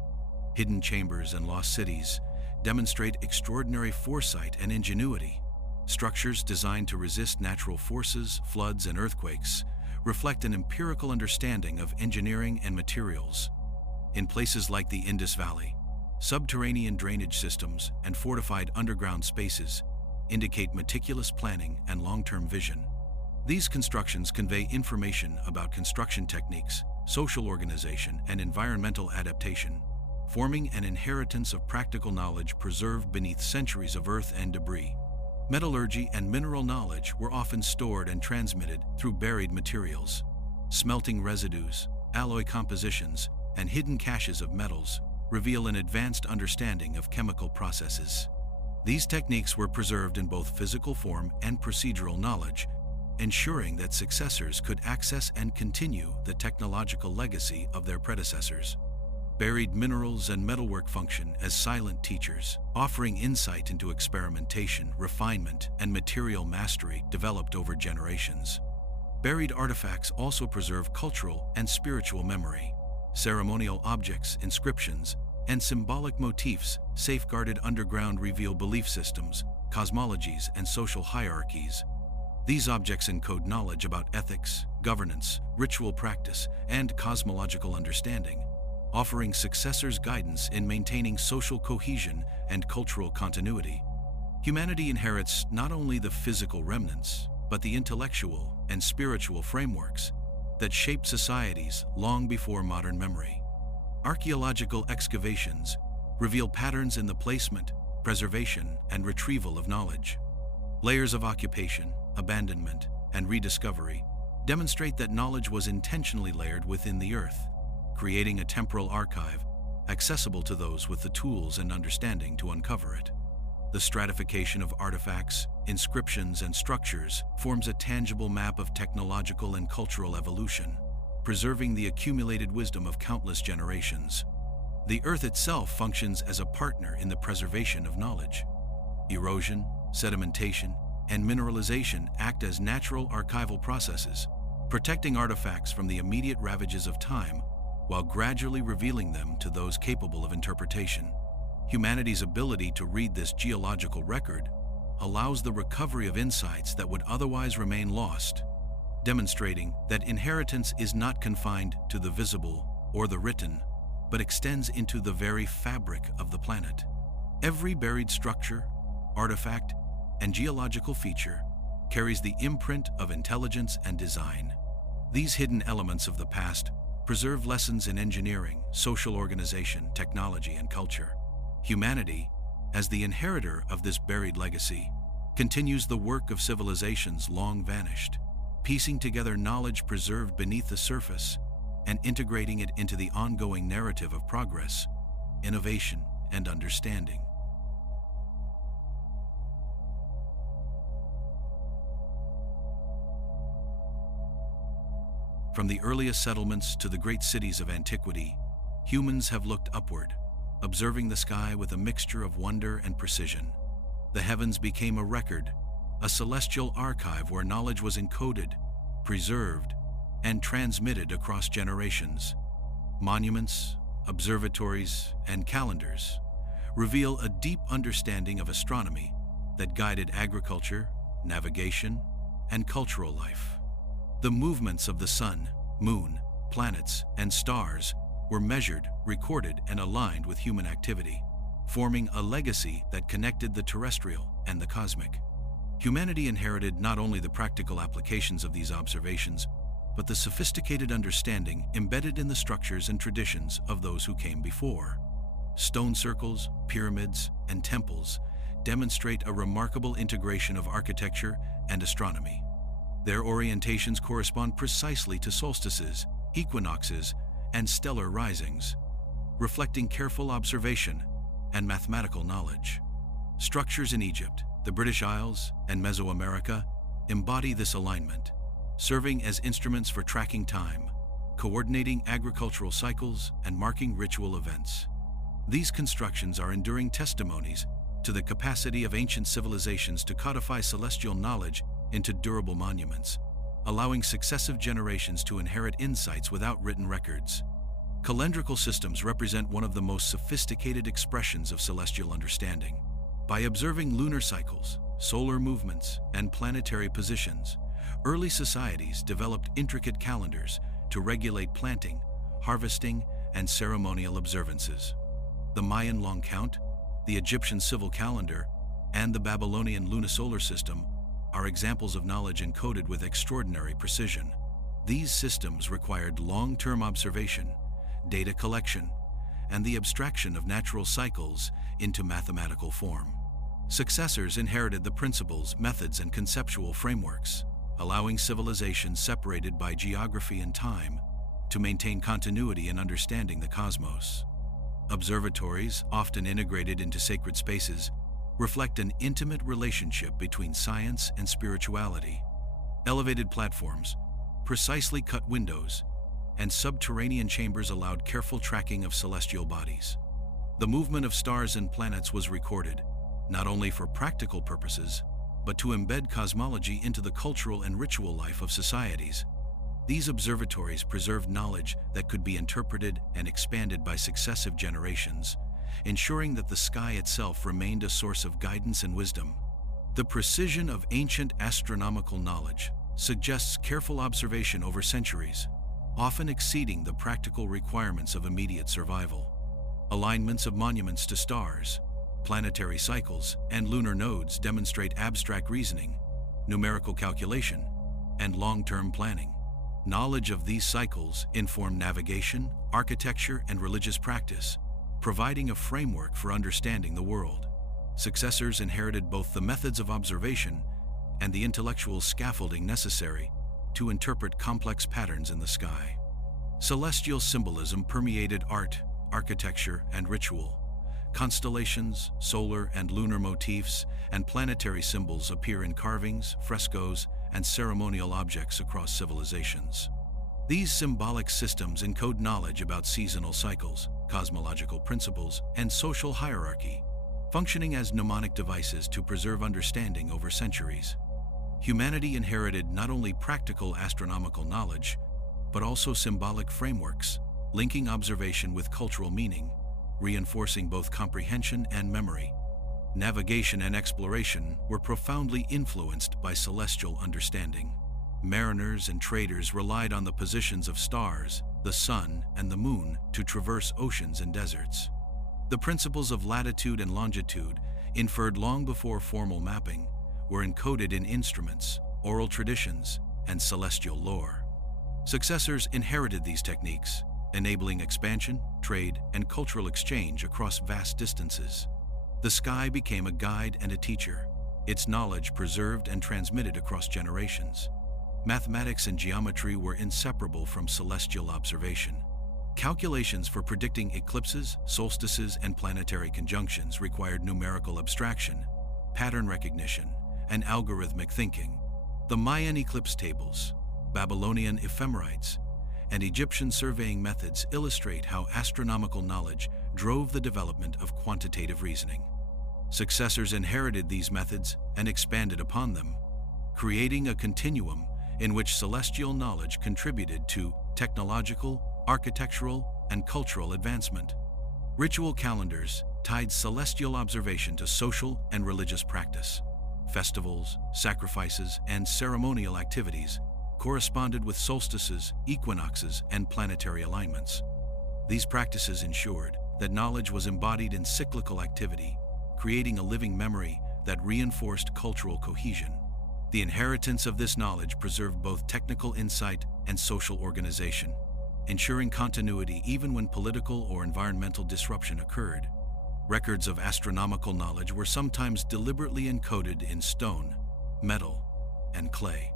Hidden chambers and lost cities demonstrate extraordinary foresight and ingenuity. Structures designed to resist natural forces, floods, and earthquakes reflect an empirical understanding of engineering and materials. In places like the Indus Valley, subterranean drainage systems and fortified underground spaces indicate meticulous planning and long-term vision. These constructions convey information about construction techniques, social organization, and environmental adaptation, forming an inheritance of practical knowledge preserved beneath centuries of earth and debris. Metallurgy and mineral knowledge were often stored and transmitted through buried materials. Smelting residues, alloy compositions, and hidden caches of metals reveal an advanced understanding of chemical processes. These techniques were preserved in both physical form and procedural knowledge, ensuring that successors could access and continue the technological legacy of their predecessors. Buried minerals and metalwork function as silent teachers, offering insight into experimentation, refinement, and material mastery developed over generations. Buried artifacts also preserve cultural and spiritual memory. Ceremonial objects, inscriptions, and symbolic motifs safeguarded underground reveal belief systems, cosmologies, and social hierarchies. These objects encode knowledge about ethics, governance, ritual practice, and cosmological understanding, offering successors guidance in maintaining social cohesion and cultural continuity. Humanity inherits not only the physical remnants, but the intellectual and spiritual frameworks that shaped societies long before modern memory. Archaeological excavations reveal patterns in the placement, preservation, and retrieval of knowledge. Layers of occupation, abandonment, and rediscovery demonstrate that knowledge was intentionally layered within the earth, creating a temporal archive accessible to those with the tools and understanding to uncover it. The stratification of artifacts, inscriptions, and structures forms a tangible map of technological and cultural evolution, preserving the accumulated wisdom of countless generations. The Earth itself functions as a partner in the preservation of knowledge. Erosion, sedimentation, and mineralization act as natural archival processes, protecting artifacts from the immediate ravages of time while gradually revealing them to those capable of interpretation. Humanity's ability to read this geological record allows the recovery of insights that would otherwise remain lost, demonstrating that inheritance is not confined to the visible or the written, but extends into the very fabric of the planet. Every buried structure, artifact, and geological feature carries the imprint of intelligence and design. These hidden elements of the past preserve lessons in engineering, social organization, technology, and culture. Humanity, as the inheritor of this buried legacy, continues the work of civilizations long vanished, piecing together knowledge preserved beneath the surface and integrating it into the ongoing narrative of progress, innovation, and understanding. From the earliest settlements to the great cities of antiquity, humans have looked upward, observing the sky with a mixture of wonder and precision. The heavens became a record, a celestial archive where knowledge was encoded, preserved, and transmitted across generations. Monuments, observatories, and calendars reveal a deep understanding of astronomy that guided agriculture, navigation, and cultural life. The movements of the sun, moon, planets, and stars were measured, recorded, and aligned with human activity, forming a legacy that connected the terrestrial and the cosmic. Humanity inherited not only the practical applications of these observations, but the sophisticated understanding embedded in the structures and traditions of those who came before. Stone circles, pyramids, and temples demonstrate a remarkable integration of architecture and astronomy. Their orientations correspond precisely to solstices, equinoxes, and stellar risings, reflecting careful observation and mathematical knowledge. Structures in Egypt, the British Isles, and Mesoamerica embody this alignment, serving as instruments for tracking time, coordinating agricultural cycles, and marking ritual events. These constructions are enduring testimonies to the capacity of ancient civilizations to codify celestial knowledge into durable monuments, allowing successive generations to inherit insights without written records. Calendrical systems represent one of the most sophisticated expressions of celestial understanding. By observing lunar cycles, solar movements, and planetary positions, early societies developed intricate calendars to regulate planting, harvesting, and ceremonial observances. The Mayan long count, the Egyptian civil calendar, and the Babylonian lunisolar system are examples of knowledge encoded with extraordinary precision. These systems required long-term observation, data collection, and the abstraction of natural cycles into mathematical form. Successors inherited the principles, methods, and conceptual frameworks, allowing civilizations separated by geography and time to maintain continuity in understanding the cosmos. Observatories, often integrated into sacred spaces, reflect an intimate relationship between science and spirituality. Elevated platforms, precisely cut windows, and subterranean chambers allowed careful tracking of celestial bodies. The movement of stars and planets was recorded, not only for practical purposes, but to embed cosmology into the cultural and ritual life of societies. These observatories preserved knowledge that could be interpreted and expanded by successive generations, ensuring that the sky itself remained a source of guidance and wisdom. The precision of ancient astronomical knowledge suggests careful observation over centuries, often exceeding the practical requirements of immediate survival. Alignments of monuments to stars, planetary cycles, and lunar nodes demonstrate abstract reasoning, numerical calculation, and long-term planning. Knowledge of these cycles inform navigation, architecture, and religious practice, providing a framework for understanding the world. Successors inherited both the methods of observation and the intellectual scaffolding necessary to interpret complex patterns in the sky. Celestial symbolism permeated art, architecture, and ritual. Constellations, solar and lunar motifs, and planetary symbols appear in carvings, frescoes, and ceremonial objects across civilizations. These symbolic systems encode knowledge about seasonal cycles, cosmological principles, and social hierarchy, functioning as mnemonic devices to preserve understanding over centuries. Humanity inherited not only practical astronomical knowledge, but also symbolic frameworks, linking observation with cultural meaning, reinforcing both comprehension and memory. Navigation and exploration were profoundly influenced by celestial understanding. Mariners and traders relied on the positions of stars, the sun, and the moon to traverse oceans and deserts. The principles of latitude and longitude, inferred long before formal mapping, were encoded in instruments, oral traditions, and celestial lore. Successors inherited these techniques, enabling expansion, trade, and cultural exchange across vast distances. The sky became a guide and a teacher, its knowledge preserved and transmitted across generations. Mathematics and geometry were inseparable from celestial observation. Calculations for predicting eclipses, solstices, and planetary conjunctions required numerical abstraction, pattern recognition, and algorithmic thinking. The Mayan eclipse tables, Babylonian ephemerides, and Egyptian surveying methods illustrate how astronomical knowledge drove the development of quantitative reasoning. Successors inherited these methods and expanded upon them, creating a continuum in which celestial knowledge contributed to technological, architectural, and cultural advancement. Ritual calendars tied celestial observation to social and religious practice. Festivals, sacrifices, and ceremonial activities corresponded with solstices, equinoxes, and planetary alignments. These practices ensured that knowledge was embodied in cyclical activity, creating a living memory that reinforced cultural cohesion. The inheritance of this knowledge preserved both technical insight and social organization, ensuring continuity even when political or environmental disruption occurred. Records of astronomical knowledge were sometimes deliberately encoded in stone, metal, and clay.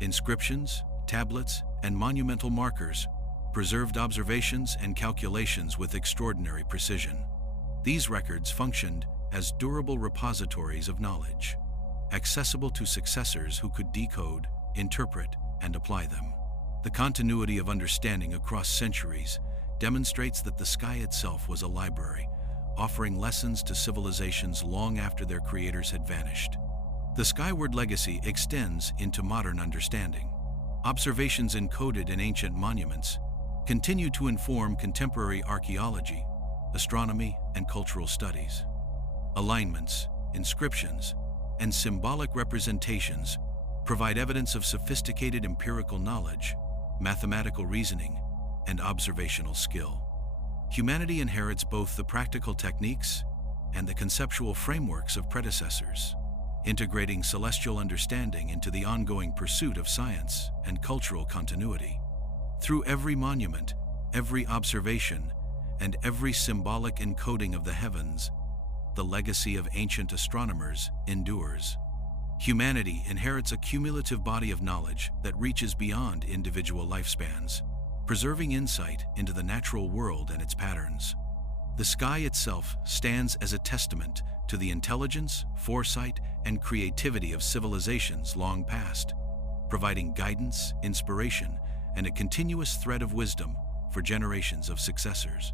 Inscriptions, tablets, and monumental markers preserved observations and calculations with extraordinary precision. These records functioned as durable repositories of knowledge, accessible to successors who could decode, interpret, and apply them. The continuity of understanding across centuries demonstrates that the sky itself was a library, offering lessons to civilizations long after their creators had vanished. The skyward legacy extends into modern understanding. Observations encoded in ancient monuments continue to inform contemporary archaeology, astronomy, and cultural studies. Alignments, inscriptions, and symbolic representations provide evidence of sophisticated empirical knowledge, mathematical reasoning, and observational skill. Humanity inherits both the practical techniques and the conceptual frameworks of predecessors, integrating celestial understanding into the ongoing pursuit of science and cultural continuity. Through every monument, every observation, and every symbolic encoding of the heavens, the legacy of ancient astronomers endures. Humanity inherits a cumulative body of knowledge that reaches beyond individual lifespans, preserving insight into the natural world and its patterns. The sky itself stands as a testament to the intelligence, foresight, and creativity of civilizations long past, providing guidance, inspiration, and a continuous thread of wisdom for generations of successors.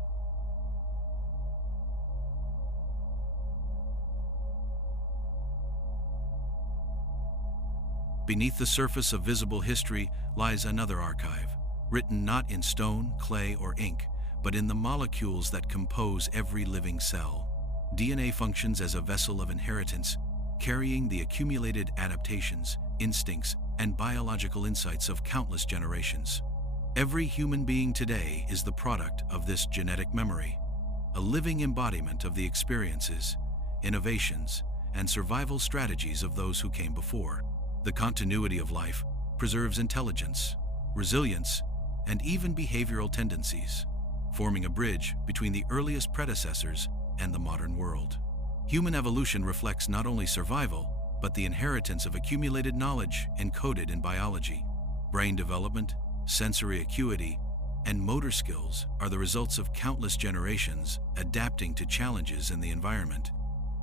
Beneath the surface of visible history lies another archive, written not in stone, clay, or ink, but in the molecules that compose every living cell. DNA functions as a vessel of inheritance, carrying the accumulated adaptations, instincts, and biological insights of countless generations. Every human being today is the product of this genetic memory, a living embodiment of the experiences, innovations, and survival strategies of those who came before. The continuity of life preserves intelligence, resilience, and even behavioral tendencies, forming a bridge between the earliest predecessors and the modern world. Human evolution reflects not only survival, but the inheritance of accumulated knowledge encoded in biology. Brain development, sensory acuity, and motor skills are the results of countless generations adapting to challenges in the environment.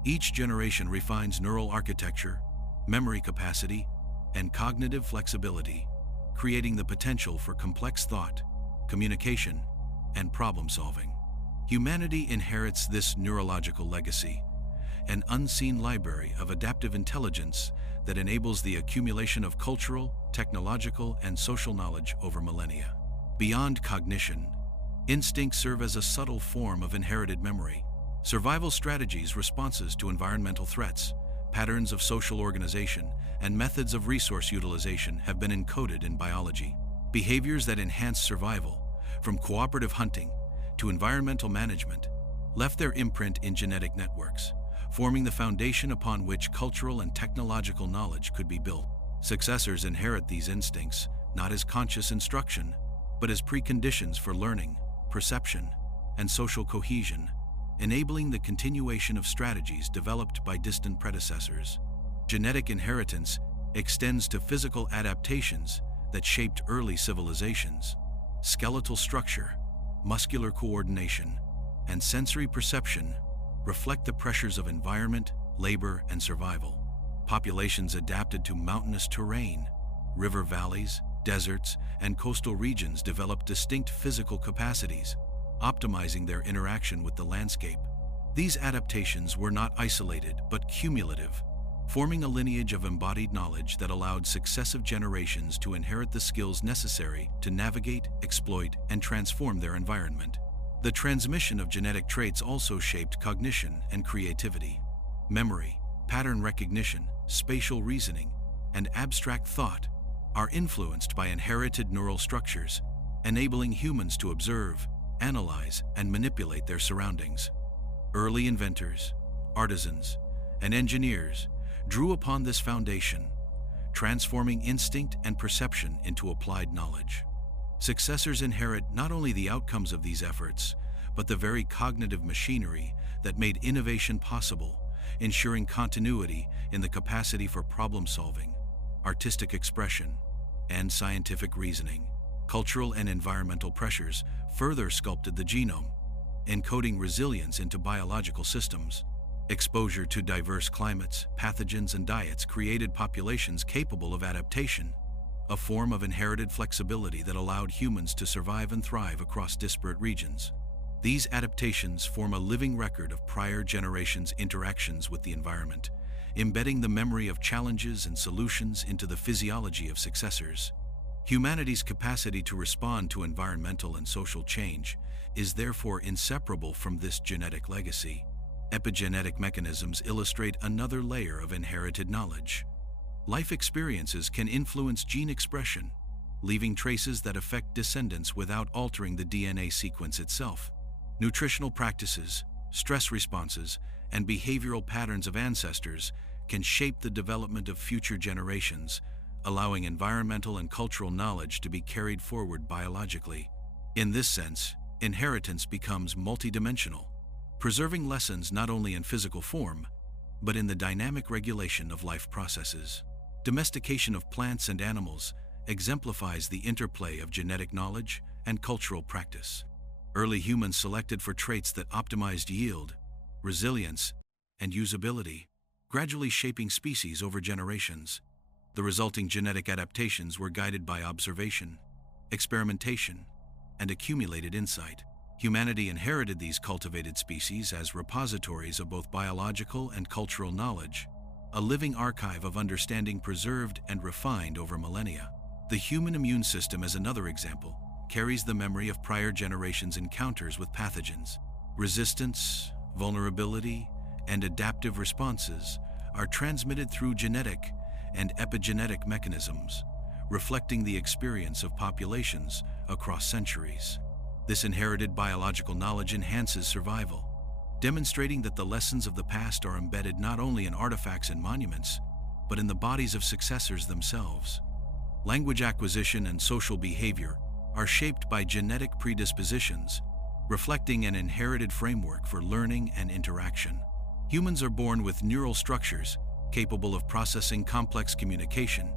Each generation refines neural architecture, memory capacity, and cognitive flexibility, creating the potential for complex thought, communication, and problem-solving. Humanity inherits this neurological legacy, an unseen library of adaptive intelligence that enables the accumulation of cultural, technological, and social knowledge over millennia. Beyond cognition, instincts serve as a subtle form of inherited memory. Survival strategies, responses to environmental threats, patterns of social organization, and methods of resource utilization have been encoded in biology. Behaviors that enhance survival, from cooperative hunting to environmental management, left their imprint in genetic networks, forming the foundation upon which cultural and technological knowledge could be built. Successors inherit these instincts not as conscious instruction, but as preconditions for learning, perception, and social cohesion, enabling the continuation of strategies developed by distant predecessors. Genetic inheritance extends to physical adaptations that shaped early civilizations. Skeletal structure, muscular coordination, and sensory perception reflect the pressures of environment, labor, and survival. Populations adapted to mountainous terrain, river valleys, deserts, and coastal regions developed distinct physical capacities, optimizing their interaction with the landscape. These adaptations were not isolated but cumulative, forming a lineage of embodied knowledge that allowed successive generations to inherit the skills necessary to navigate, exploit, and transform their environment. The transmission of genetic traits also shaped cognition and creativity. Memory, pattern recognition, spatial reasoning, and abstract thought are influenced by inherited neural structures, enabling humans to observe, analyze, and manipulate their surroundings. Early inventors, artisans, and engineers drew upon this foundation, transforming instinct and perception into applied knowledge. Successors inherit not only the outcomes of these efforts, but the very cognitive machinery that made innovation possible, ensuring continuity in the capacity for problem-solving, artistic expression, and scientific reasoning. Cultural and environmental pressures further sculpted the genome, encoding resilience into biological systems. Exposure to diverse climates, pathogens, and diets created populations capable of adaptation, a form of inherited flexibility that allowed humans to survive and thrive across disparate regions. These adaptations form a living record of prior generations' interactions with the environment, embedding the memory of challenges and solutions into the physiology of successors. Humanity's capacity to respond to environmental and social change is therefore inseparable from this genetic legacy. Epigenetic mechanisms illustrate another layer of inherited knowledge. Life experiences can influence gene expression, leaving traces that affect descendants without altering the DNA sequence itself. Nutritional practices, stress responses, and behavioral patterns of ancestors can shape the development of future generations, allowing environmental and cultural knowledge to be carried forward biologically. In this sense, inheritance becomes multidimensional, preserving lessons not only in physical form, but in the dynamic regulation of life processes. Domestication of plants and animals exemplifies the interplay of genetic knowledge and cultural practice. Early humans selected for traits that optimized yield, resilience, and usability, gradually shaping species over generations. The resulting genetic adaptations were guided by observation, experimentation, and accumulated insight. Humanity inherited these cultivated species as repositories of both biological and cultural knowledge, a living archive of understanding preserved and refined over millennia. The human immune system, as another example, carries the memory of prior generations' encounters with pathogens. Resistance, vulnerability, and adaptive responses are transmitted through genetic and epigenetic mechanisms, reflecting the experience of populations across centuries. This inherited biological knowledge enhances survival, demonstrating that the lessons of the past are embedded not only in artifacts and monuments, but in the bodies of successors themselves. Language acquisition and social behavior are shaped by genetic predispositions, reflecting an inherited framework for learning and interaction. Humans are born with neural structures capable of processing complex communication,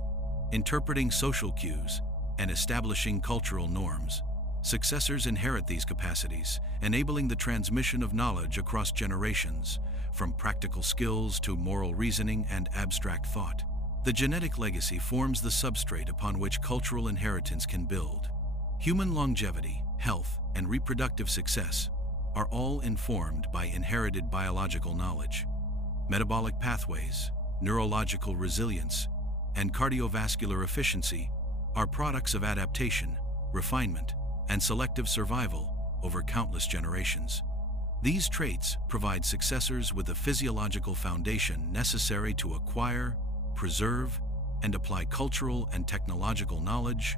interpreting social cues, and establishing cultural norms. Successors inherit these capacities, enabling the transmission of knowledge across generations, from practical skills to moral reasoning and abstract thought. The genetic legacy forms the substrate upon which cultural inheritance can build. Human longevity, health, and reproductive success are all informed by inherited biological knowledge. Metabolic pathways, neurological resilience, and cardiovascular efficiency are products of adaptation, refinement, and selective survival over countless generations. These traits provide successors with the physiological foundation necessary to acquire, preserve, and apply cultural and technological knowledge,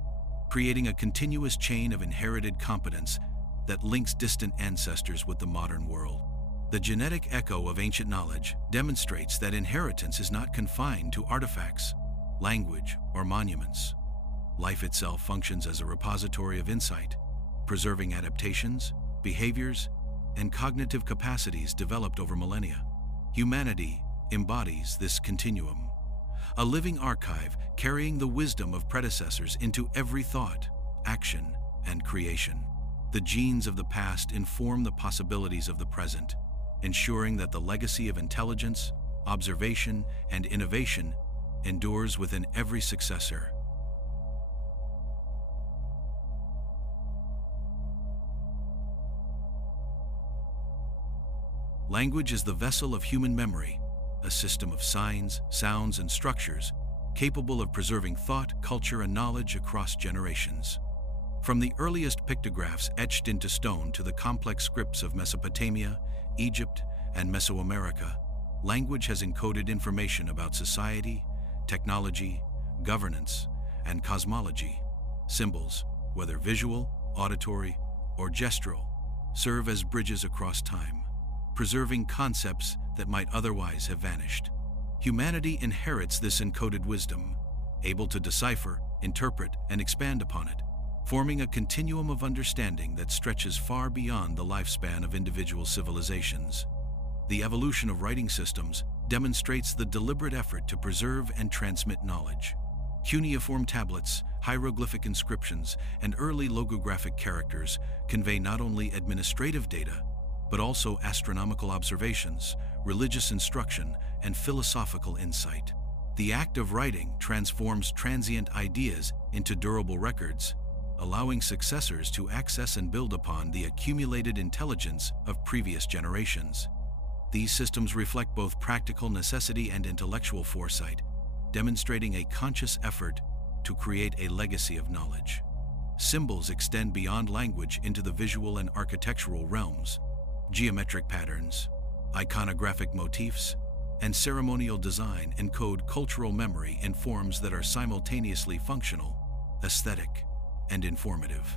creating a continuous chain of inherited competence that links distant ancestors with the modern world. The genetic echo of ancient knowledge demonstrates that inheritance is not confined to artifacts, language, or monuments. Life itself functions as a repository of insight, preserving adaptations, behaviors, and cognitive capacities developed over millennia. Humanity embodies this continuum, a living archive carrying the wisdom of predecessors into every thought, action, and creation. The genes of the past inform the possibilities of the present, ensuring that the legacy of intelligence, observation, and innovation endures within every successor. Language is the vessel of human memory, a system of signs, sounds, and structures capable of preserving thought, culture, and knowledge across generations. From the earliest pictographs etched into stone to the complex scripts of Mesopotamia, Egypt, and Mesoamerica, language has encoded information about society, technology, governance, and cosmology. Symbols, whether visual, auditory, or gestural, serve as bridges across time, preserving concepts that might otherwise have vanished. Humanity inherits this encoded wisdom, able to decipher, interpret, and expand upon it, forming a continuum of understanding that stretches far beyond the lifespan of individual civilizations. The evolution of writing systems demonstrates the deliberate effort to preserve and transmit knowledge. Cuneiform tablets, hieroglyphic inscriptions, and early logographic characters convey not only administrative data, but also astronomical observations, religious instruction, and philosophical insight. The act of writing transforms transient ideas into durable records, allowing successors to access and build upon the accumulated intelligence of previous generations. These systems reflect both practical necessity and intellectual foresight, demonstrating a conscious effort to create a legacy of knowledge. Symbols extend beyond language into the visual and architectural realms. Geometric patterns, iconographic motifs, and ceremonial design encode cultural memory in forms that are simultaneously functional, aesthetic, and informative.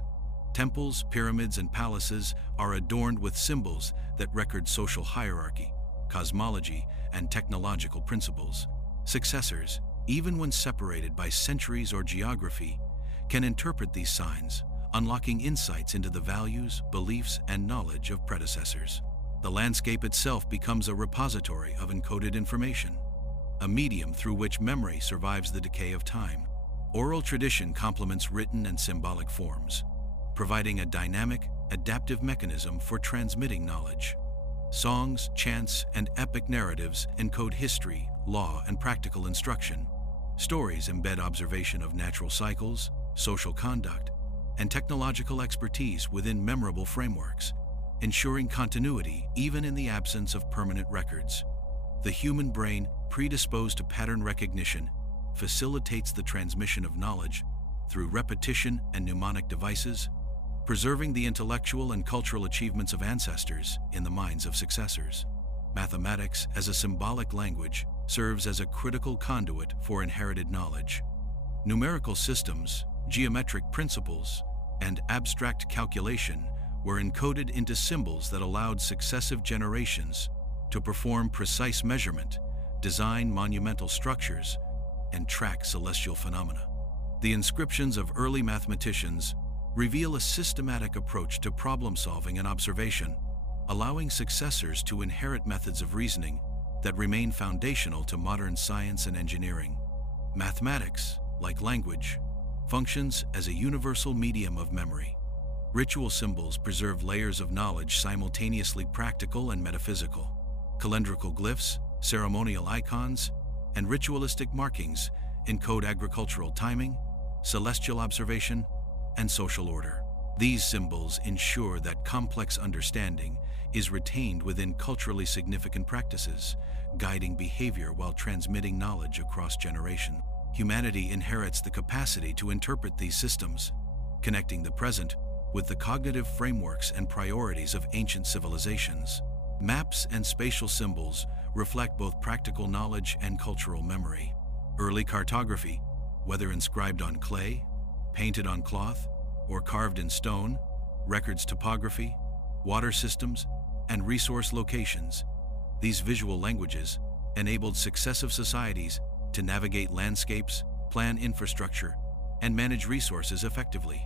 Temples, pyramids, and palaces are adorned with symbols that record social hierarchy, cosmology, and technological principles. Successors, even when separated by centuries or geography, can interpret these signs, unlocking insights into the values, beliefs, and knowledge of predecessors. The landscape itself becomes a repository of encoded information, a medium through which memory survives the decay of time. Oral tradition complements written and symbolic forms, providing a dynamic, adaptive mechanism for transmitting knowledge. Songs, chants, and epic narratives encode history, law, and practical instruction. Stories embed observation of natural cycles, social conduct, and technological expertise within memorable frameworks, ensuring continuity even in the absence of permanent records. The human brain, predisposed to pattern recognition, facilitates the transmission of knowledge through repetition and mnemonic devices, preserving the intellectual and cultural achievements of ancestors in the minds of successors. Mathematics, as a symbolic language, serves as a critical conduit for inherited knowledge. Numerical systems, geometric principles, and abstract calculation were encoded into symbols that allowed successive generations to perform precise measurement, design monumental structures, and track celestial phenomena. The inscriptions of early mathematicians reveal a systematic approach to problem-solving and observation, allowing successors to inherit methods of reasoning that remain foundational to modern science and engineering. Mathematics, like language, functions as a universal medium of memory. Ritual symbols preserve layers of knowledge simultaneously practical and metaphysical. Calendrical glyphs, ceremonial icons, and ritualistic markings encode agricultural timing, celestial observation, and social order. These symbols ensure that complex understanding is retained within culturally significant practices, guiding behavior while transmitting knowledge across generations. Humanity inherits the capacity to interpret these systems, connecting the present with the cognitive frameworks and priorities of ancient civilizations. Maps and spatial symbols reflect both practical knowledge and cultural memory. Early cartography, whether inscribed on clay, painted on cloth, or carved in stone, records topography, water systems, and resource locations. These visual languages enabled successive societies to navigate landscapes, plan infrastructure, and manage resources effectively.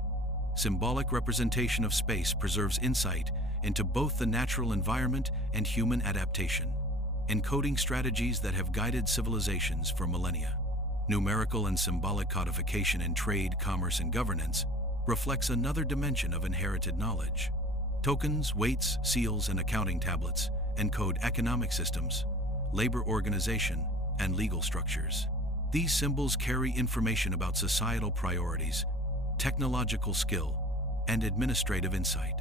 Symbolic representation of space preserves insight into both the natural environment and human adaptation, encoding strategies that have guided civilizations for millennia. Numerical and symbolic codification in trade, commerce, and governance reflects another dimension of inherited knowledge. Tokens, weights, seals, and accounting tablets encode economic systems, labor organization, and legal structures. These symbols carry information about societal priorities, technological skill, and administrative insight.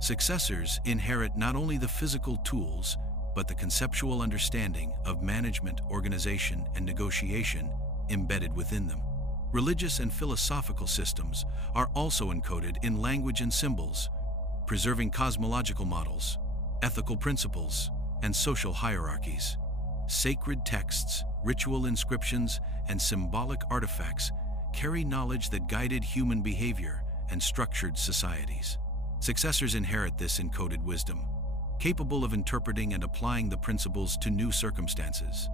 Successors inherit not only the physical tools, but the conceptual understanding of management, organization, and negotiation embedded within them. Religious and philosophical systems are also encoded in language and symbols, preserving cosmological models, ethical principles, and social hierarchies. Sacred texts, ritual inscriptions, and symbolic artifacts carry knowledge that guided human behavior and structured societies. Successors inherit this encoded wisdom, capable of interpreting and applying the principles to new circumstances,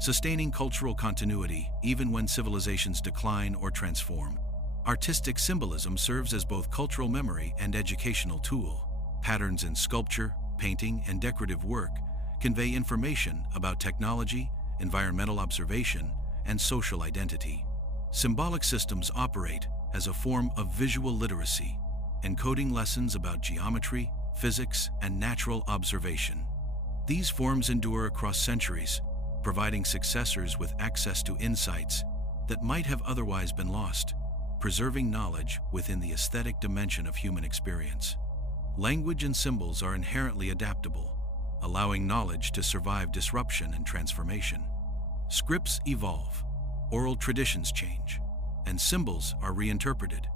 sustaining cultural continuity even when civilizations decline or transform. Artistic symbolism serves as both cultural memory and educational tool. Patterns in sculpture, painting, and decorative work convey information about technology, environmental observation, and social identity. Symbolic systems operate as a form of visual literacy, encoding lessons about geometry, physics, and natural observation. These forms endure across centuries, providing successors with access to insights that might have otherwise been lost, preserving knowledge within the aesthetic dimension of human experience. Language and symbols are inherently adaptable, allowing knowledge to survive disruption and transformation. Scripts evolve, oral traditions change, and symbols are reinterpreted,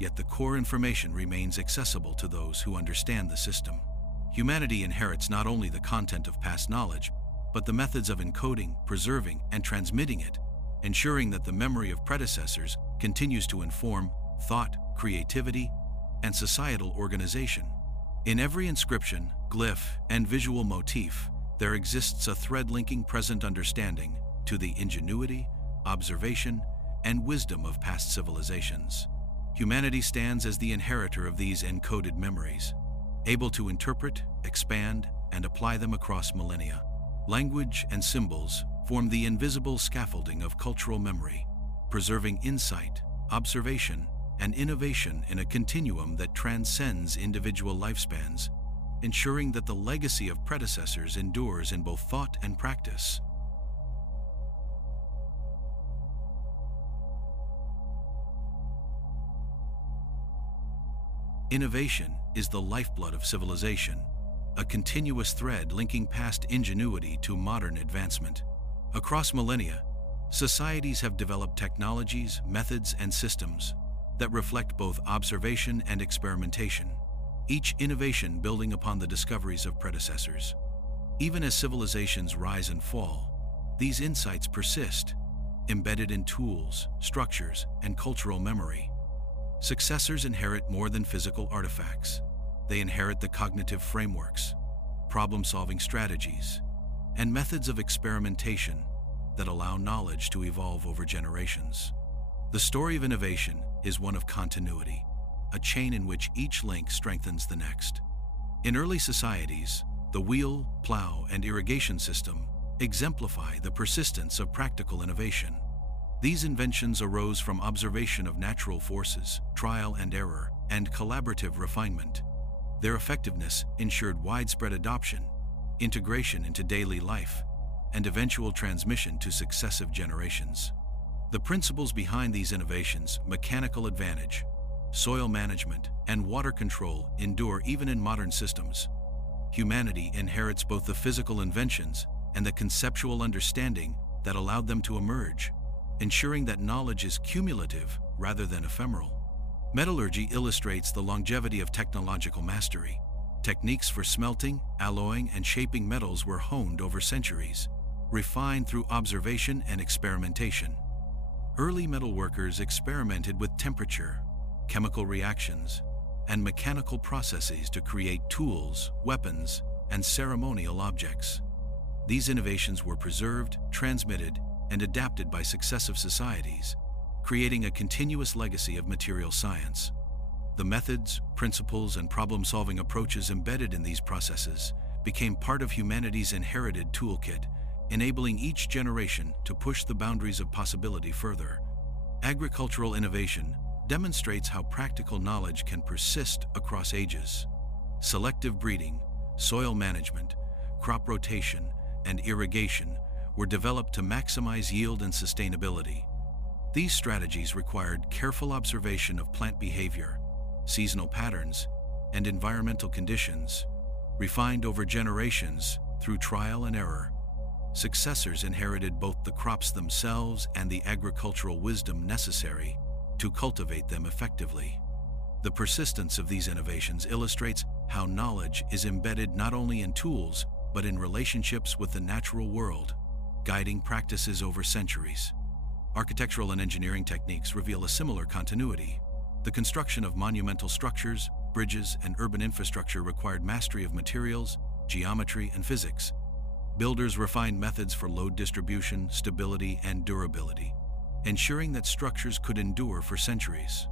yet the core information remains accessible to those who understand the system. Humanity inherits not only the content of past knowledge, but the methods of encoding, preserving, and transmitting it, ensuring that the memory of predecessors continues to inform thought, creativity, and societal organization. In every inscription, glyph, and visual motif, there exists a thread linking present understanding to the ingenuity, observation, and wisdom of past civilizations. Humanity stands as the inheritor of these encoded memories, able to interpret, expand, and apply them across millennia. Language and symbols form the invisible scaffolding of cultural memory, preserving insight, observation, and innovation in a continuum that transcends individual lifespans, ensuring that the legacy of predecessors endures in both thought and practice. Innovation is the lifeblood of civilization, a continuous thread linking past ingenuity to modern advancement. Across millennia, societies have developed technologies, methods, and systems that reflect both observation and experimentation, each innovation building upon the discoveries of predecessors. Even as civilizations rise and fall, These insights persist, embedded in tools, structures, and cultural memory. Successors inherit more than physical artifacts. They inherit the cognitive frameworks, problem-solving strategies, and methods of experimentation that allow knowledge to evolve over generations. The story of innovation is one of continuity, a chain in which each link strengthens the next. In early societies, the wheel, plow, and irrigation system exemplify the persistence of practical innovation. These inventions arose from observation of natural forces, trial and error, and collaborative refinement. Their effectiveness ensured widespread adoption, integration into daily life, and eventual transmission to successive generations. The principles behind these innovations, mechanical advantage, soil management, and water control, endure even in modern systems. Humanity inherits both the physical inventions and the conceptual understanding that allowed them to emerge, ensuring that knowledge is cumulative rather than ephemeral. Metallurgy illustrates the longevity of technological mastery. Techniques for smelting, alloying, and shaping metals were honed over centuries, refined through observation and experimentation. Early metalworkers experimented with temperature, chemical reactions, and mechanical processes to create tools, weapons, and ceremonial objects. These innovations were preserved, transmitted, and adapted by successive societies, creating a continuous legacy of material science. The methods, principles, and problem-solving approaches embedded in these processes became part of humanity's inherited toolkit, enabling each generation to push the boundaries of possibility further. Agricultural innovation demonstrates how practical knowledge can persist across ages. Selective breeding, soil management, crop rotation, and irrigation were developed to maximize yield and sustainability. These strategies required careful observation of plant behavior, seasonal patterns, and environmental conditions, refined over generations through trial and error. Successors inherited both the crops themselves and the agricultural wisdom necessary to cultivate them effectively. The persistence of these innovations illustrates how knowledge is embedded not only in tools, but in relationships with the natural world, guiding practices over centuries. Architectural and engineering techniques reveal a similar continuity. The construction of monumental structures, bridges, and urban infrastructure required mastery of materials, geometry, and physics. Builders refined methods for load distribution, stability, and durability, ensuring that structures could endure for centuries.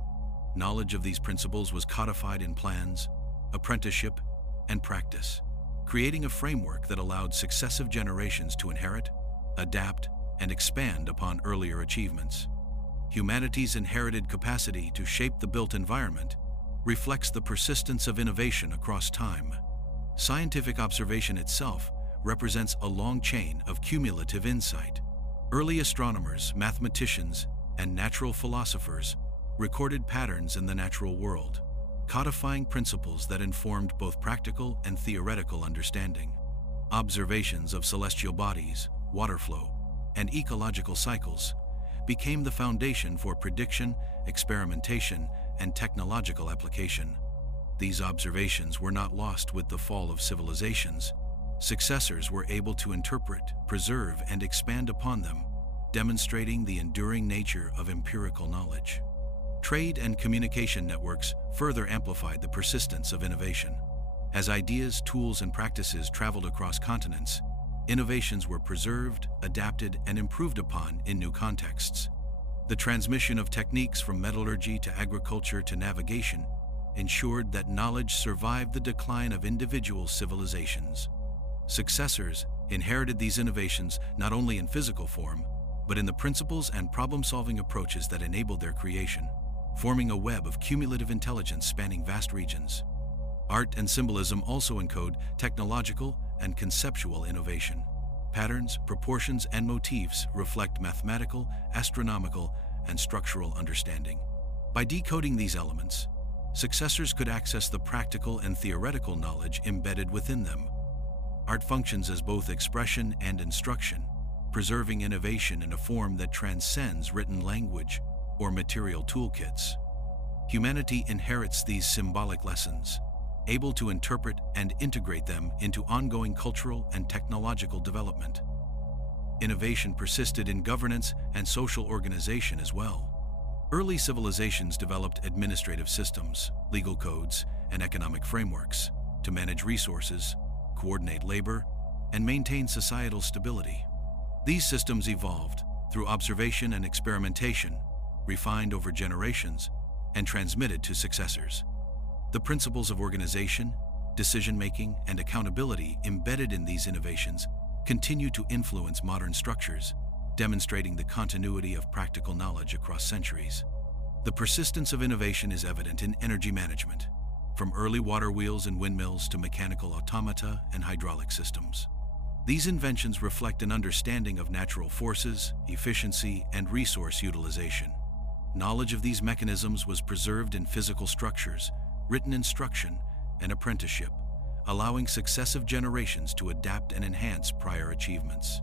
Knowledge of these principles was codified in plans, apprenticeship, and practice, creating a framework that allowed successive generations to inherit, adapt, and expand upon earlier achievements. Humanity's inherited capacity to shape the built environment reflects the persistence of innovation across time. Scientific observation itself represents a long chain of cumulative insight. Early astronomers, mathematicians, and natural philosophers recorded patterns in the natural world, codifying principles that informed both practical and theoretical understanding. Observations of celestial bodies, water flow, and ecological cycles became the foundation for prediction, experimentation, and technological application. These observations were not lost with the fall of civilizations. Successors were able to interpret, preserve, and expand upon them, demonstrating the enduring nature of empirical knowledge. Trade and communication networks further amplified the persistence of innovation. As ideas, tools, and practices traveled across continents, innovations were preserved, adapted, and improved upon in new contexts. The transmission of techniques from metallurgy to agriculture to navigation ensured that knowledge survived the decline of individual civilizations. Successors inherited these innovations not only in physical form, but in the principles and problem-solving approaches that enabled their creation, forming a web of cumulative intelligence spanning vast regions. Art and symbolism also encode technological and conceptual innovation. Patterns, proportions, and motifs reflect mathematical, astronomical, and structural understanding. By decoding these elements, successors could access the practical and theoretical knowledge embedded within them. Art functions as both expression and instruction, preserving innovation in a form that transcends written language or material toolkits. Humanity inherits these symbolic lessons, able to interpret and integrate them into ongoing cultural and technological development. Innovation persisted in governance and social organization as well. Early civilizations developed administrative systems, legal codes, and economic frameworks to manage resources, coordinate labor, and maintain societal stability. These systems evolved through observation and experimentation, refined over generations, and transmitted to successors. The principles of organization, decision-making, and accountability embedded in these innovations continue to influence modern structures, demonstrating the continuity of practical knowledge across centuries. The persistence of innovation is evident in energy management, from early water wheels and windmills to mechanical automata and hydraulic systems. These inventions reflect an understanding of natural forces, efficiency, and resource utilization. Knowledge of these mechanisms was preserved in physical structures, written instruction, and apprenticeship, allowing successive generations to adapt and enhance prior achievements.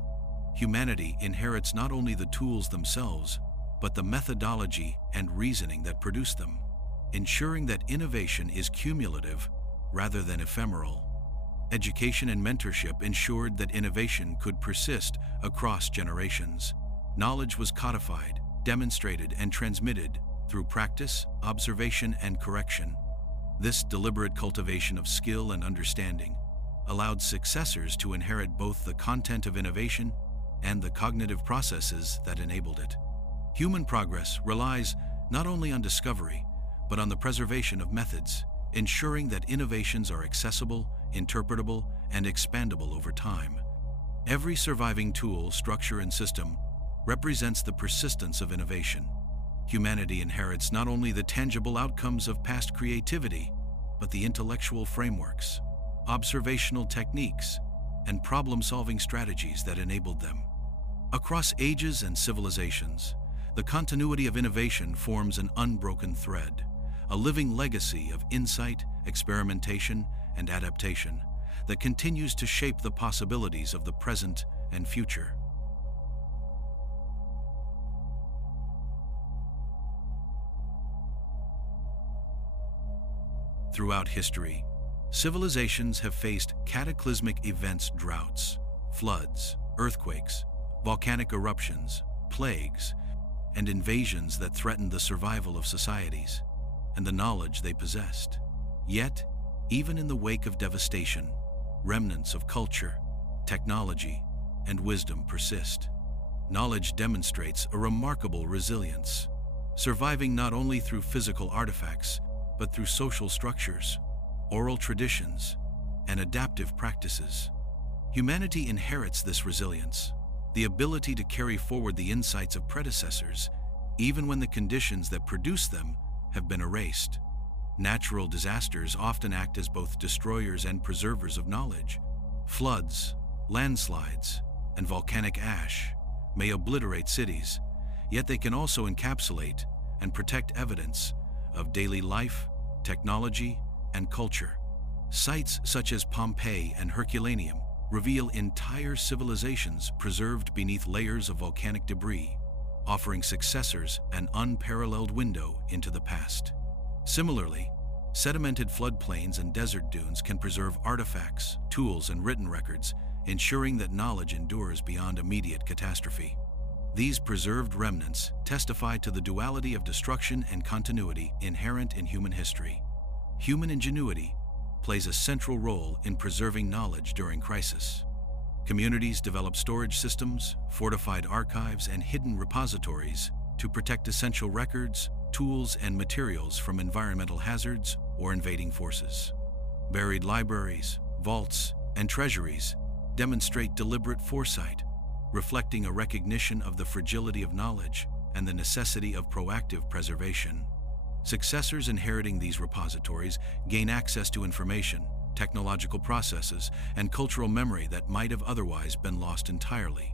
Humanity inherits not only the tools themselves, but the methodology and reasoning that produce them, ensuring that innovation is cumulative rather than ephemeral. Education and mentorship ensured that innovation could persist across generations. Knowledge was codified, demonstrated, and transmitted through practice, observation, and correction. This deliberate cultivation of skill and understanding allowed successors to inherit both the content of innovation and the cognitive processes that enabled it. Human progress relies not only on discovery, but on the preservation of methods, ensuring that innovations are accessible, interpretable, and expandable over time. Every surviving tool, structure, and system represents the persistence of innovation. Humanity inherits not only the tangible outcomes of past creativity, but the intellectual frameworks, observational techniques, and problem-solving strategies that enabled them. Across ages and civilizations, the continuity of innovation forms an unbroken thread, a living legacy of insight, experimentation, and adaptation that continues to shape the possibilities of the present and future. Throughout history, civilizations have faced cataclysmic events: droughts, floods, earthquakes, volcanic eruptions, plagues, and invasions that threatened the survival of societies and the knowledge they possessed. Yet, even in the wake of devastation, remnants of culture, technology, and wisdom persist. Knowledge demonstrates a remarkable resilience, surviving not only through physical artifacts, but through social structures, oral traditions, and adaptive practices. Humanity inherits this resilience, the ability to carry forward the insights of predecessors, even when the conditions that produce them have been erased. Natural disasters often act as both destroyers and preservers of knowledge. Floods, landslides, and volcanic ash may obliterate cities, yet they can also encapsulate and protect evidence of daily life, technology, and culture. Sites such as Pompeii and Herculaneum reveal entire civilizations preserved beneath layers of volcanic debris, offering successors an unparalleled window into the past. Similarly, sedimented floodplains and desert dunes can preserve artifacts, tools, and written records, ensuring that knowledge endures beyond immediate catastrophe. These preserved remnants testify to the duality of destruction and continuity inherent in human history. Human ingenuity plays a central role in preserving knowledge during crisis. Communities develop storage systems, fortified archives, and hidden repositories to protect essential records, tools, and materials from environmental hazards or invading forces. Buried libraries, vaults, and treasuries demonstrate deliberate foresight, reflecting a recognition of the fragility of knowledge and the necessity of proactive preservation. Successors inheriting these repositories gain access to information, technological processes, and cultural memory that might have otherwise been lost entirely.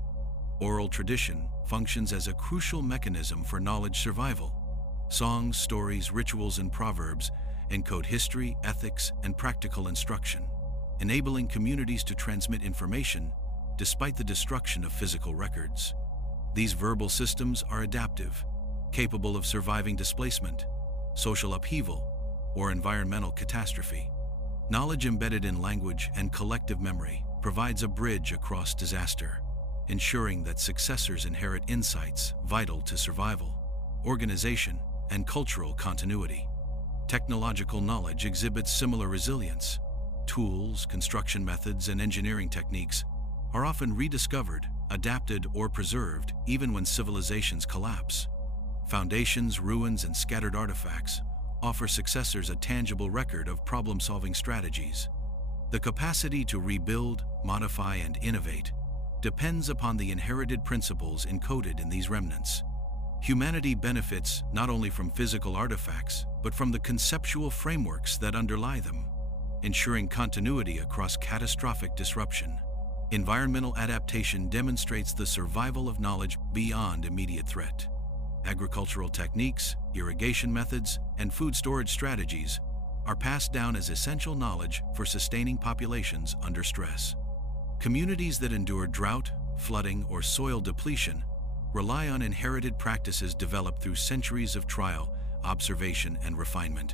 Oral tradition functions as a crucial mechanism for knowledge survival. Songs, stories, rituals, and proverbs encode history, ethics, and practical instruction, enabling communities to transmit information despite the destruction of physical records. These verbal systems are adaptive, capable of surviving displacement, social upheaval, or environmental catastrophe. Knowledge embedded in language and collective memory provides a bridge across disaster, ensuring that successors inherit insights vital to survival, organization, and cultural continuity. Technological knowledge exhibits similar resilience. Tools, construction methods, and engineering techniques are often rediscovered, adapted, or preserved even when civilizations collapse. Foundations, ruins, and scattered artifacts offer successors a tangible record of problem-solving strategies. The capacity to rebuild, modify, and innovate depends upon the inherited principles encoded in these remnants. Humanity benefits not only from physical artifacts, but from the conceptual frameworks that underlie them, ensuring continuity across catastrophic disruption. Environmental adaptation demonstrates the survival of knowledge beyond immediate threat. Agricultural techniques, irrigation methods, and food storage strategies are passed down as essential knowledge for sustaining populations under stress. Communities that endure drought, flooding, or soil depletion rely on inherited practices developed through centuries of trial, observation, and refinement.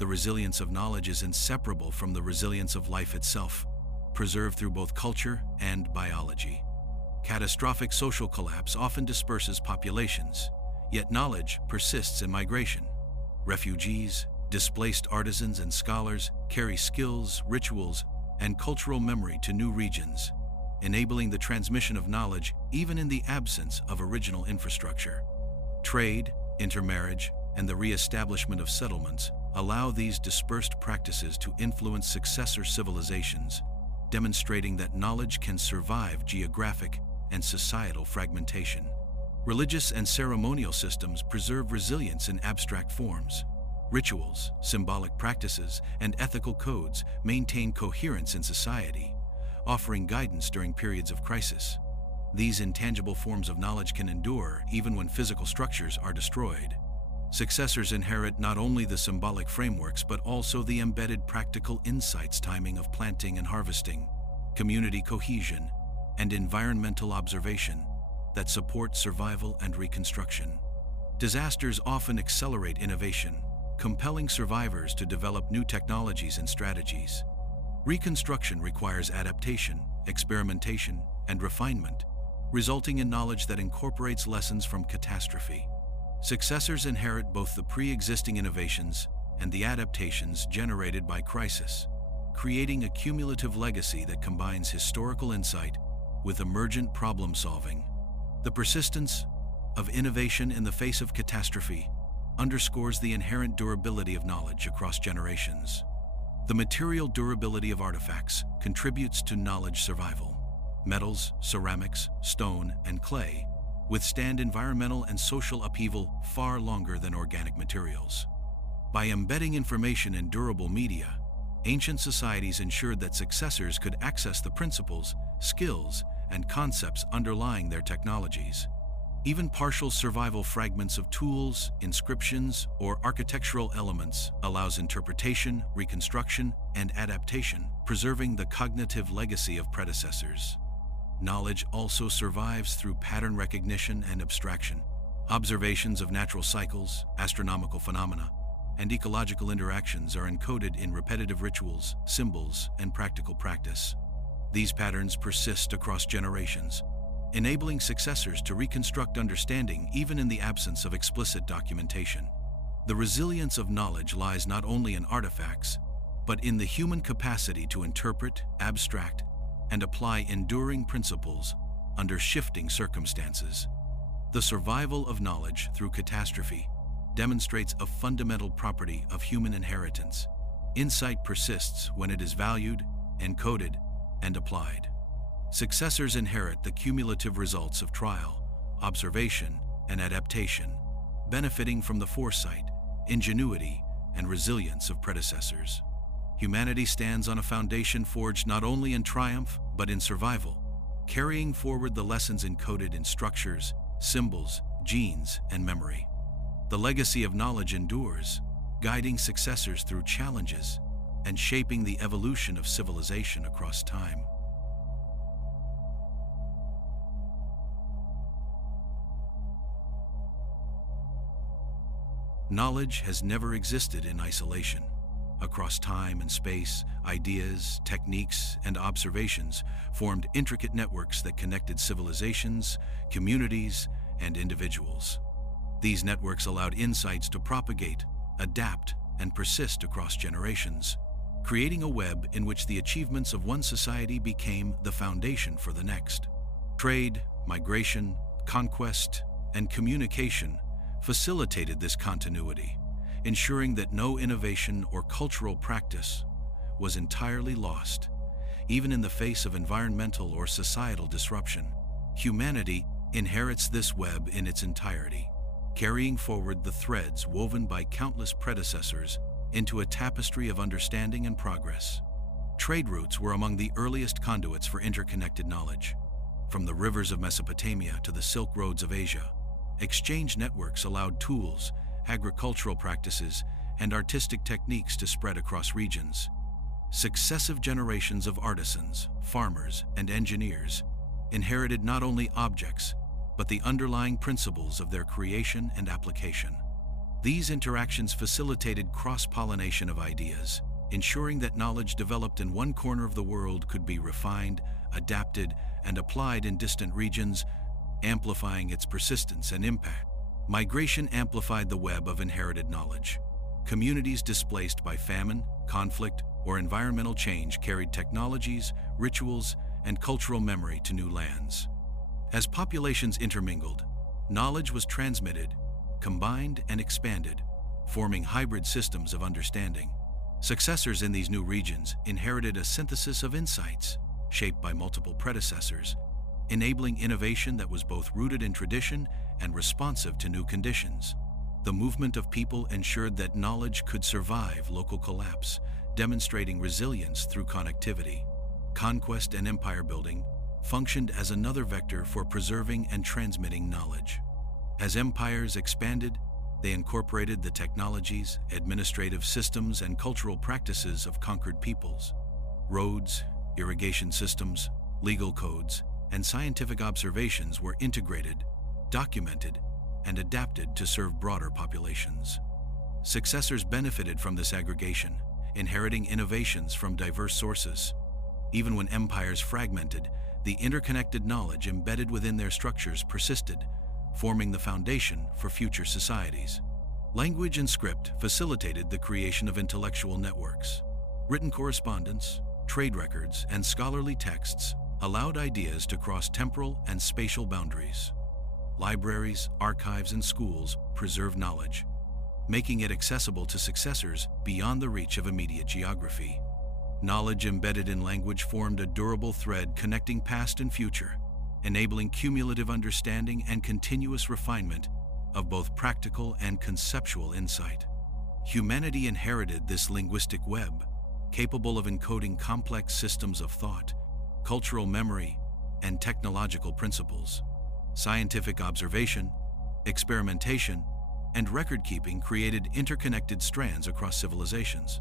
The resilience of knowledge is inseparable from the resilience of life itself, preserved through both culture and biology. Catastrophic social collapse often disperses populations, yet knowledge persists in migration. Refugees, displaced artisans, and scholars carry skills, rituals, and cultural memory to new regions, enabling the transmission of knowledge even in the absence of original infrastructure. Trade, intermarriage, and the re-establishment of settlements allow these dispersed practices to influence successor civilizations, demonstrating that knowledge can survive geographic and societal fragmentation. Religious and ceremonial systems preserve resilience in abstract forms. Rituals, symbolic practices, and ethical codes maintain coherence in society, offering guidance during periods of crisis. These intangible forms of knowledge can endure even when physical structures are destroyed. Successors inherit not only the symbolic frameworks but also the embedded practical insights, timing of planting and harvesting, community cohesion, and environmental observation that support survival and reconstruction. Disasters often accelerate innovation, compelling survivors to develop new technologies and strategies. Reconstruction requires adaptation, experimentation, and refinement, resulting in knowledge that incorporates lessons from catastrophe. Successors inherit both the pre-existing innovations and the adaptations generated by crisis, creating a cumulative legacy that combines historical insight with emergent problem-solving. The persistence of innovation in the face of catastrophe underscores the inherent durability of knowledge across generations. The material durability of artifacts contributes to knowledge survival. Metals, ceramics, stone, and clay withstand environmental and social upheaval far longer than organic materials. By embedding information in durable media, ancient societies ensured that successors could access the principles, skills, and concepts underlying their technologies. Even partial survival fragments of tools, inscriptions, or architectural elements allows interpretation, reconstruction, and adaptation, preserving the cognitive legacy of predecessors. Knowledge also survives through pattern recognition and abstraction. Observations of natural cycles, astronomical phenomena, and ecological interactions are encoded in repetitive rituals, symbols, and practical practice. These patterns persist across generations, enabling successors to reconstruct understanding even in the absence of explicit documentation. The resilience of knowledge lies not only in artifacts, but in the human capacity to interpret, abstract, and apply enduring principles under shifting circumstances. The survival of knowledge through catastrophe demonstrates a fundamental property of human inheritance. Insight persists when it is valued, encoded, and applied. Successors inherit the cumulative results of trial, observation, and adaptation, benefiting from the foresight, ingenuity, and resilience of predecessors. Humanity stands on a foundation forged not only in triumph, but in survival, carrying forward the lessons encoded in structures, symbols, genes, and memory. The legacy of knowledge endures, guiding successors through challenges and shaping the evolution of civilization across time. Knowledge has never existed in isolation. Across time and space, ideas, techniques, and observations formed intricate networks that connected civilizations, communities, and individuals. These networks allowed insights to propagate, adapt, and persist across generations, creating a web in which the achievements of one society became the foundation for the next. Trade, migration, conquest, and communication facilitated this continuity, ensuring that no innovation or cultural practice was entirely lost. Even in the face of environmental or societal disruption, humanity inherits this web in its entirety, carrying forward the threads woven by countless predecessors into a tapestry of understanding and progress. Trade routes were among the earliest conduits for interconnected knowledge. From the rivers of Mesopotamia to the Silk Roads of Asia, exchange networks allowed tools, agricultural practices, and artistic techniques to spread across regions. Successive generations of artisans, farmers, and engineers inherited not only objects, but the underlying principles of their creation and application. These interactions facilitated cross-pollination of ideas, ensuring that knowledge developed in one corner of the world could be refined, adapted, and applied in distant regions, amplifying its persistence and impact. Migration amplified the web of inherited knowledge. Communities displaced by famine, conflict, or environmental change carried technologies, rituals, and cultural memory to new lands. As populations intermingled, knowledge was transmitted, combined, and expanded, forming hybrid systems of understanding. Successors in these new regions inherited a synthesis of insights, shaped by multiple predecessors, enabling innovation that was both rooted in tradition and responsive to new conditions. The movement of people ensured that knowledge could survive local collapse, demonstrating resilience through connectivity. Conquest and empire building functioned as another vector for preserving and transmitting knowledge. As empires expanded, they incorporated the technologies, administrative systems, and cultural practices of conquered peoples. Roads, irrigation systems, legal codes, and scientific observations were integrated, documented, and adapted to serve broader populations. Successors benefited from this aggregation, inheriting innovations from diverse sources. Even when empires fragmented, the interconnected knowledge embedded within their structures persisted, forming the foundation for future societies. Language and script facilitated the creation of intellectual networks. Written correspondence, trade records, and scholarly texts allowed ideas to cross temporal and spatial boundaries. Libraries, archives, and schools preserved knowledge, making it accessible to successors beyond the reach of immediate geography. Knowledge embedded in language formed a durable thread connecting past and future, enabling cumulative understanding and continuous refinement of both practical and conceptual insight. Humanity inherited this linguistic web, capable of encoding complex systems of thought, cultural memory, and technological principles. Scientific observation, experimentation, and record-keeping created interconnected strands across civilizations.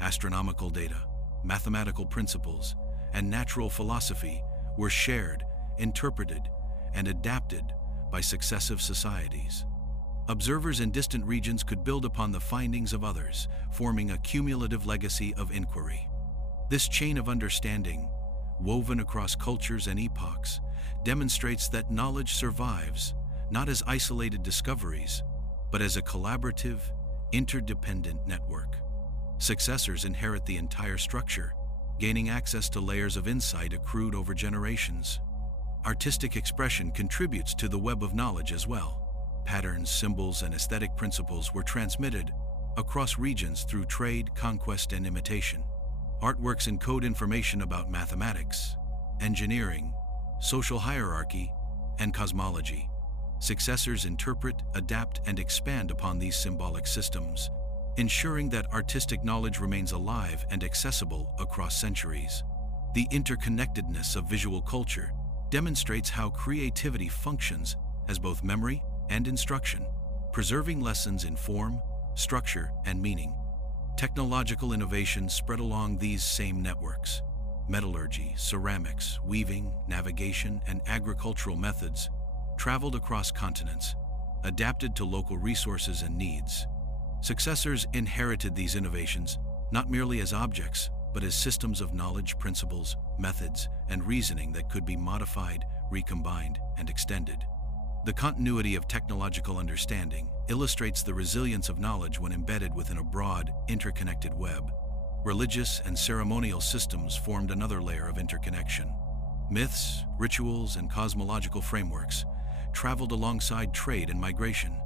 Astronomical data, mathematical principles, and natural philosophy were shared, interpreted, and adapted by successive societies. Observers in distant regions could build upon the findings of others, forming a cumulative legacy of inquiry. This chain of understanding, woven across cultures and epochs, demonstrates that knowledge survives not as isolated discoveries, but as a collaborative, interdependent network. Successors inherit the entire structure, gaining access to layers of insight accrued over generations. Artistic expression contributes to the web of knowledge as well. Patterns, symbols, and aesthetic principles were transmitted across regions through trade, conquest, and imitation. Artworks encode information about mathematics, engineering, social hierarchy, and cosmology. Successors interpret, adapt, and expand upon these symbolic systems, ensuring that artistic knowledge remains alive and accessible across centuries. The interconnectedness of visual culture demonstrates how creativity functions as both memory and instruction, preserving lessons in form, structure, and meaning. Technological innovation spread along these same networks. Metallurgy, ceramics, weaving, navigation, and agricultural methods traveled across continents, adapted to local resources and needs. Successors inherited these innovations not merely as objects, but as systems of knowledge, principles, methods, and reasoning that could be modified, recombined, and extended. The continuity of technological understanding illustrates the resilience of knowledge when embedded within a broad, interconnected web. Religious and ceremonial systems formed another layer of interconnection. Myths, rituals, and cosmological frameworks traveled alongside trade and migration,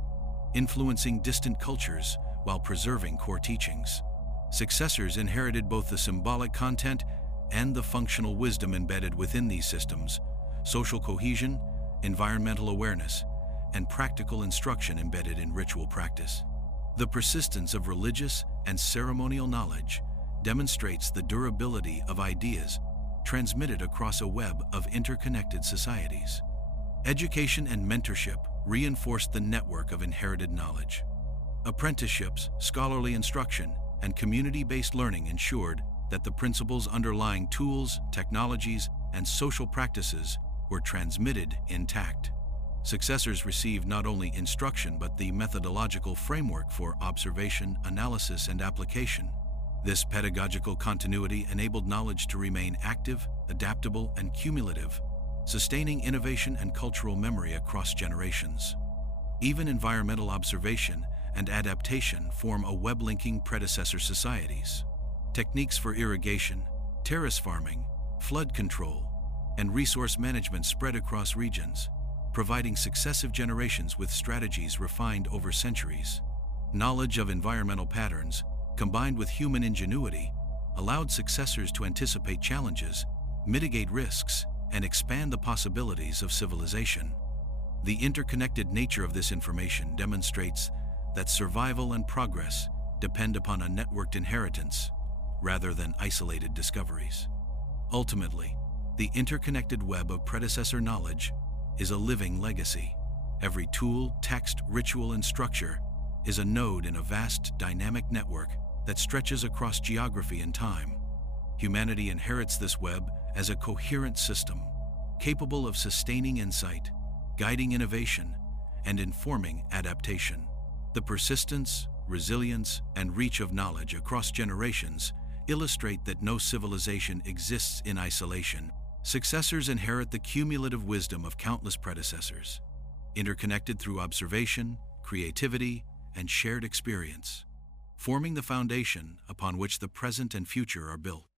influencing distant cultures while preserving core teachings. Successors inherited both the symbolic content and the functional wisdom embedded within these systems: social cohesion, environmental awareness, and practical instruction embedded in ritual practice. The persistence of religious and ceremonial knowledge demonstrates the durability of ideas transmitted across a web of interconnected societies. Education and mentorship reinforced the network of inherited knowledge. Apprenticeships, scholarly instruction, and community-based learning ensured that the principles underlying tools, technologies, and social practices were transmitted intact. Successors received not only instruction but the methodological framework for observation, analysis, and application. This pedagogical continuity enabled knowledge to remain active, adaptable, and cumulative, sustaining innovation and cultural memory across generations. Even environmental observation and adaptation form a web-linking predecessor societies. Techniques for irrigation, terrace farming, flood control, and resource management spread across regions, providing successive generations with strategies refined over centuries. Knowledge of environmental patterns, combined with human ingenuity, allowed successors to anticipate challenges, mitigate risks, and expand the possibilities of civilization. The interconnected nature of this information demonstrates that survival and progress depend upon a networked inheritance rather than isolated discoveries. Ultimately, the interconnected web of predecessor knowledge is a living legacy. Every tool, text, ritual, and structure is a node in a vast, dynamic network that stretches across geography and time. Humanity inherits this web as a coherent system, capable of sustaining insight, guiding innovation, and informing adaptation. The persistence, resilience, and reach of knowledge across generations illustrate that no civilization exists in isolation. Successors inherit the cumulative wisdom of countless predecessors, interconnected through observation, creativity, and shared experience, forming the foundation upon which the present and future are built.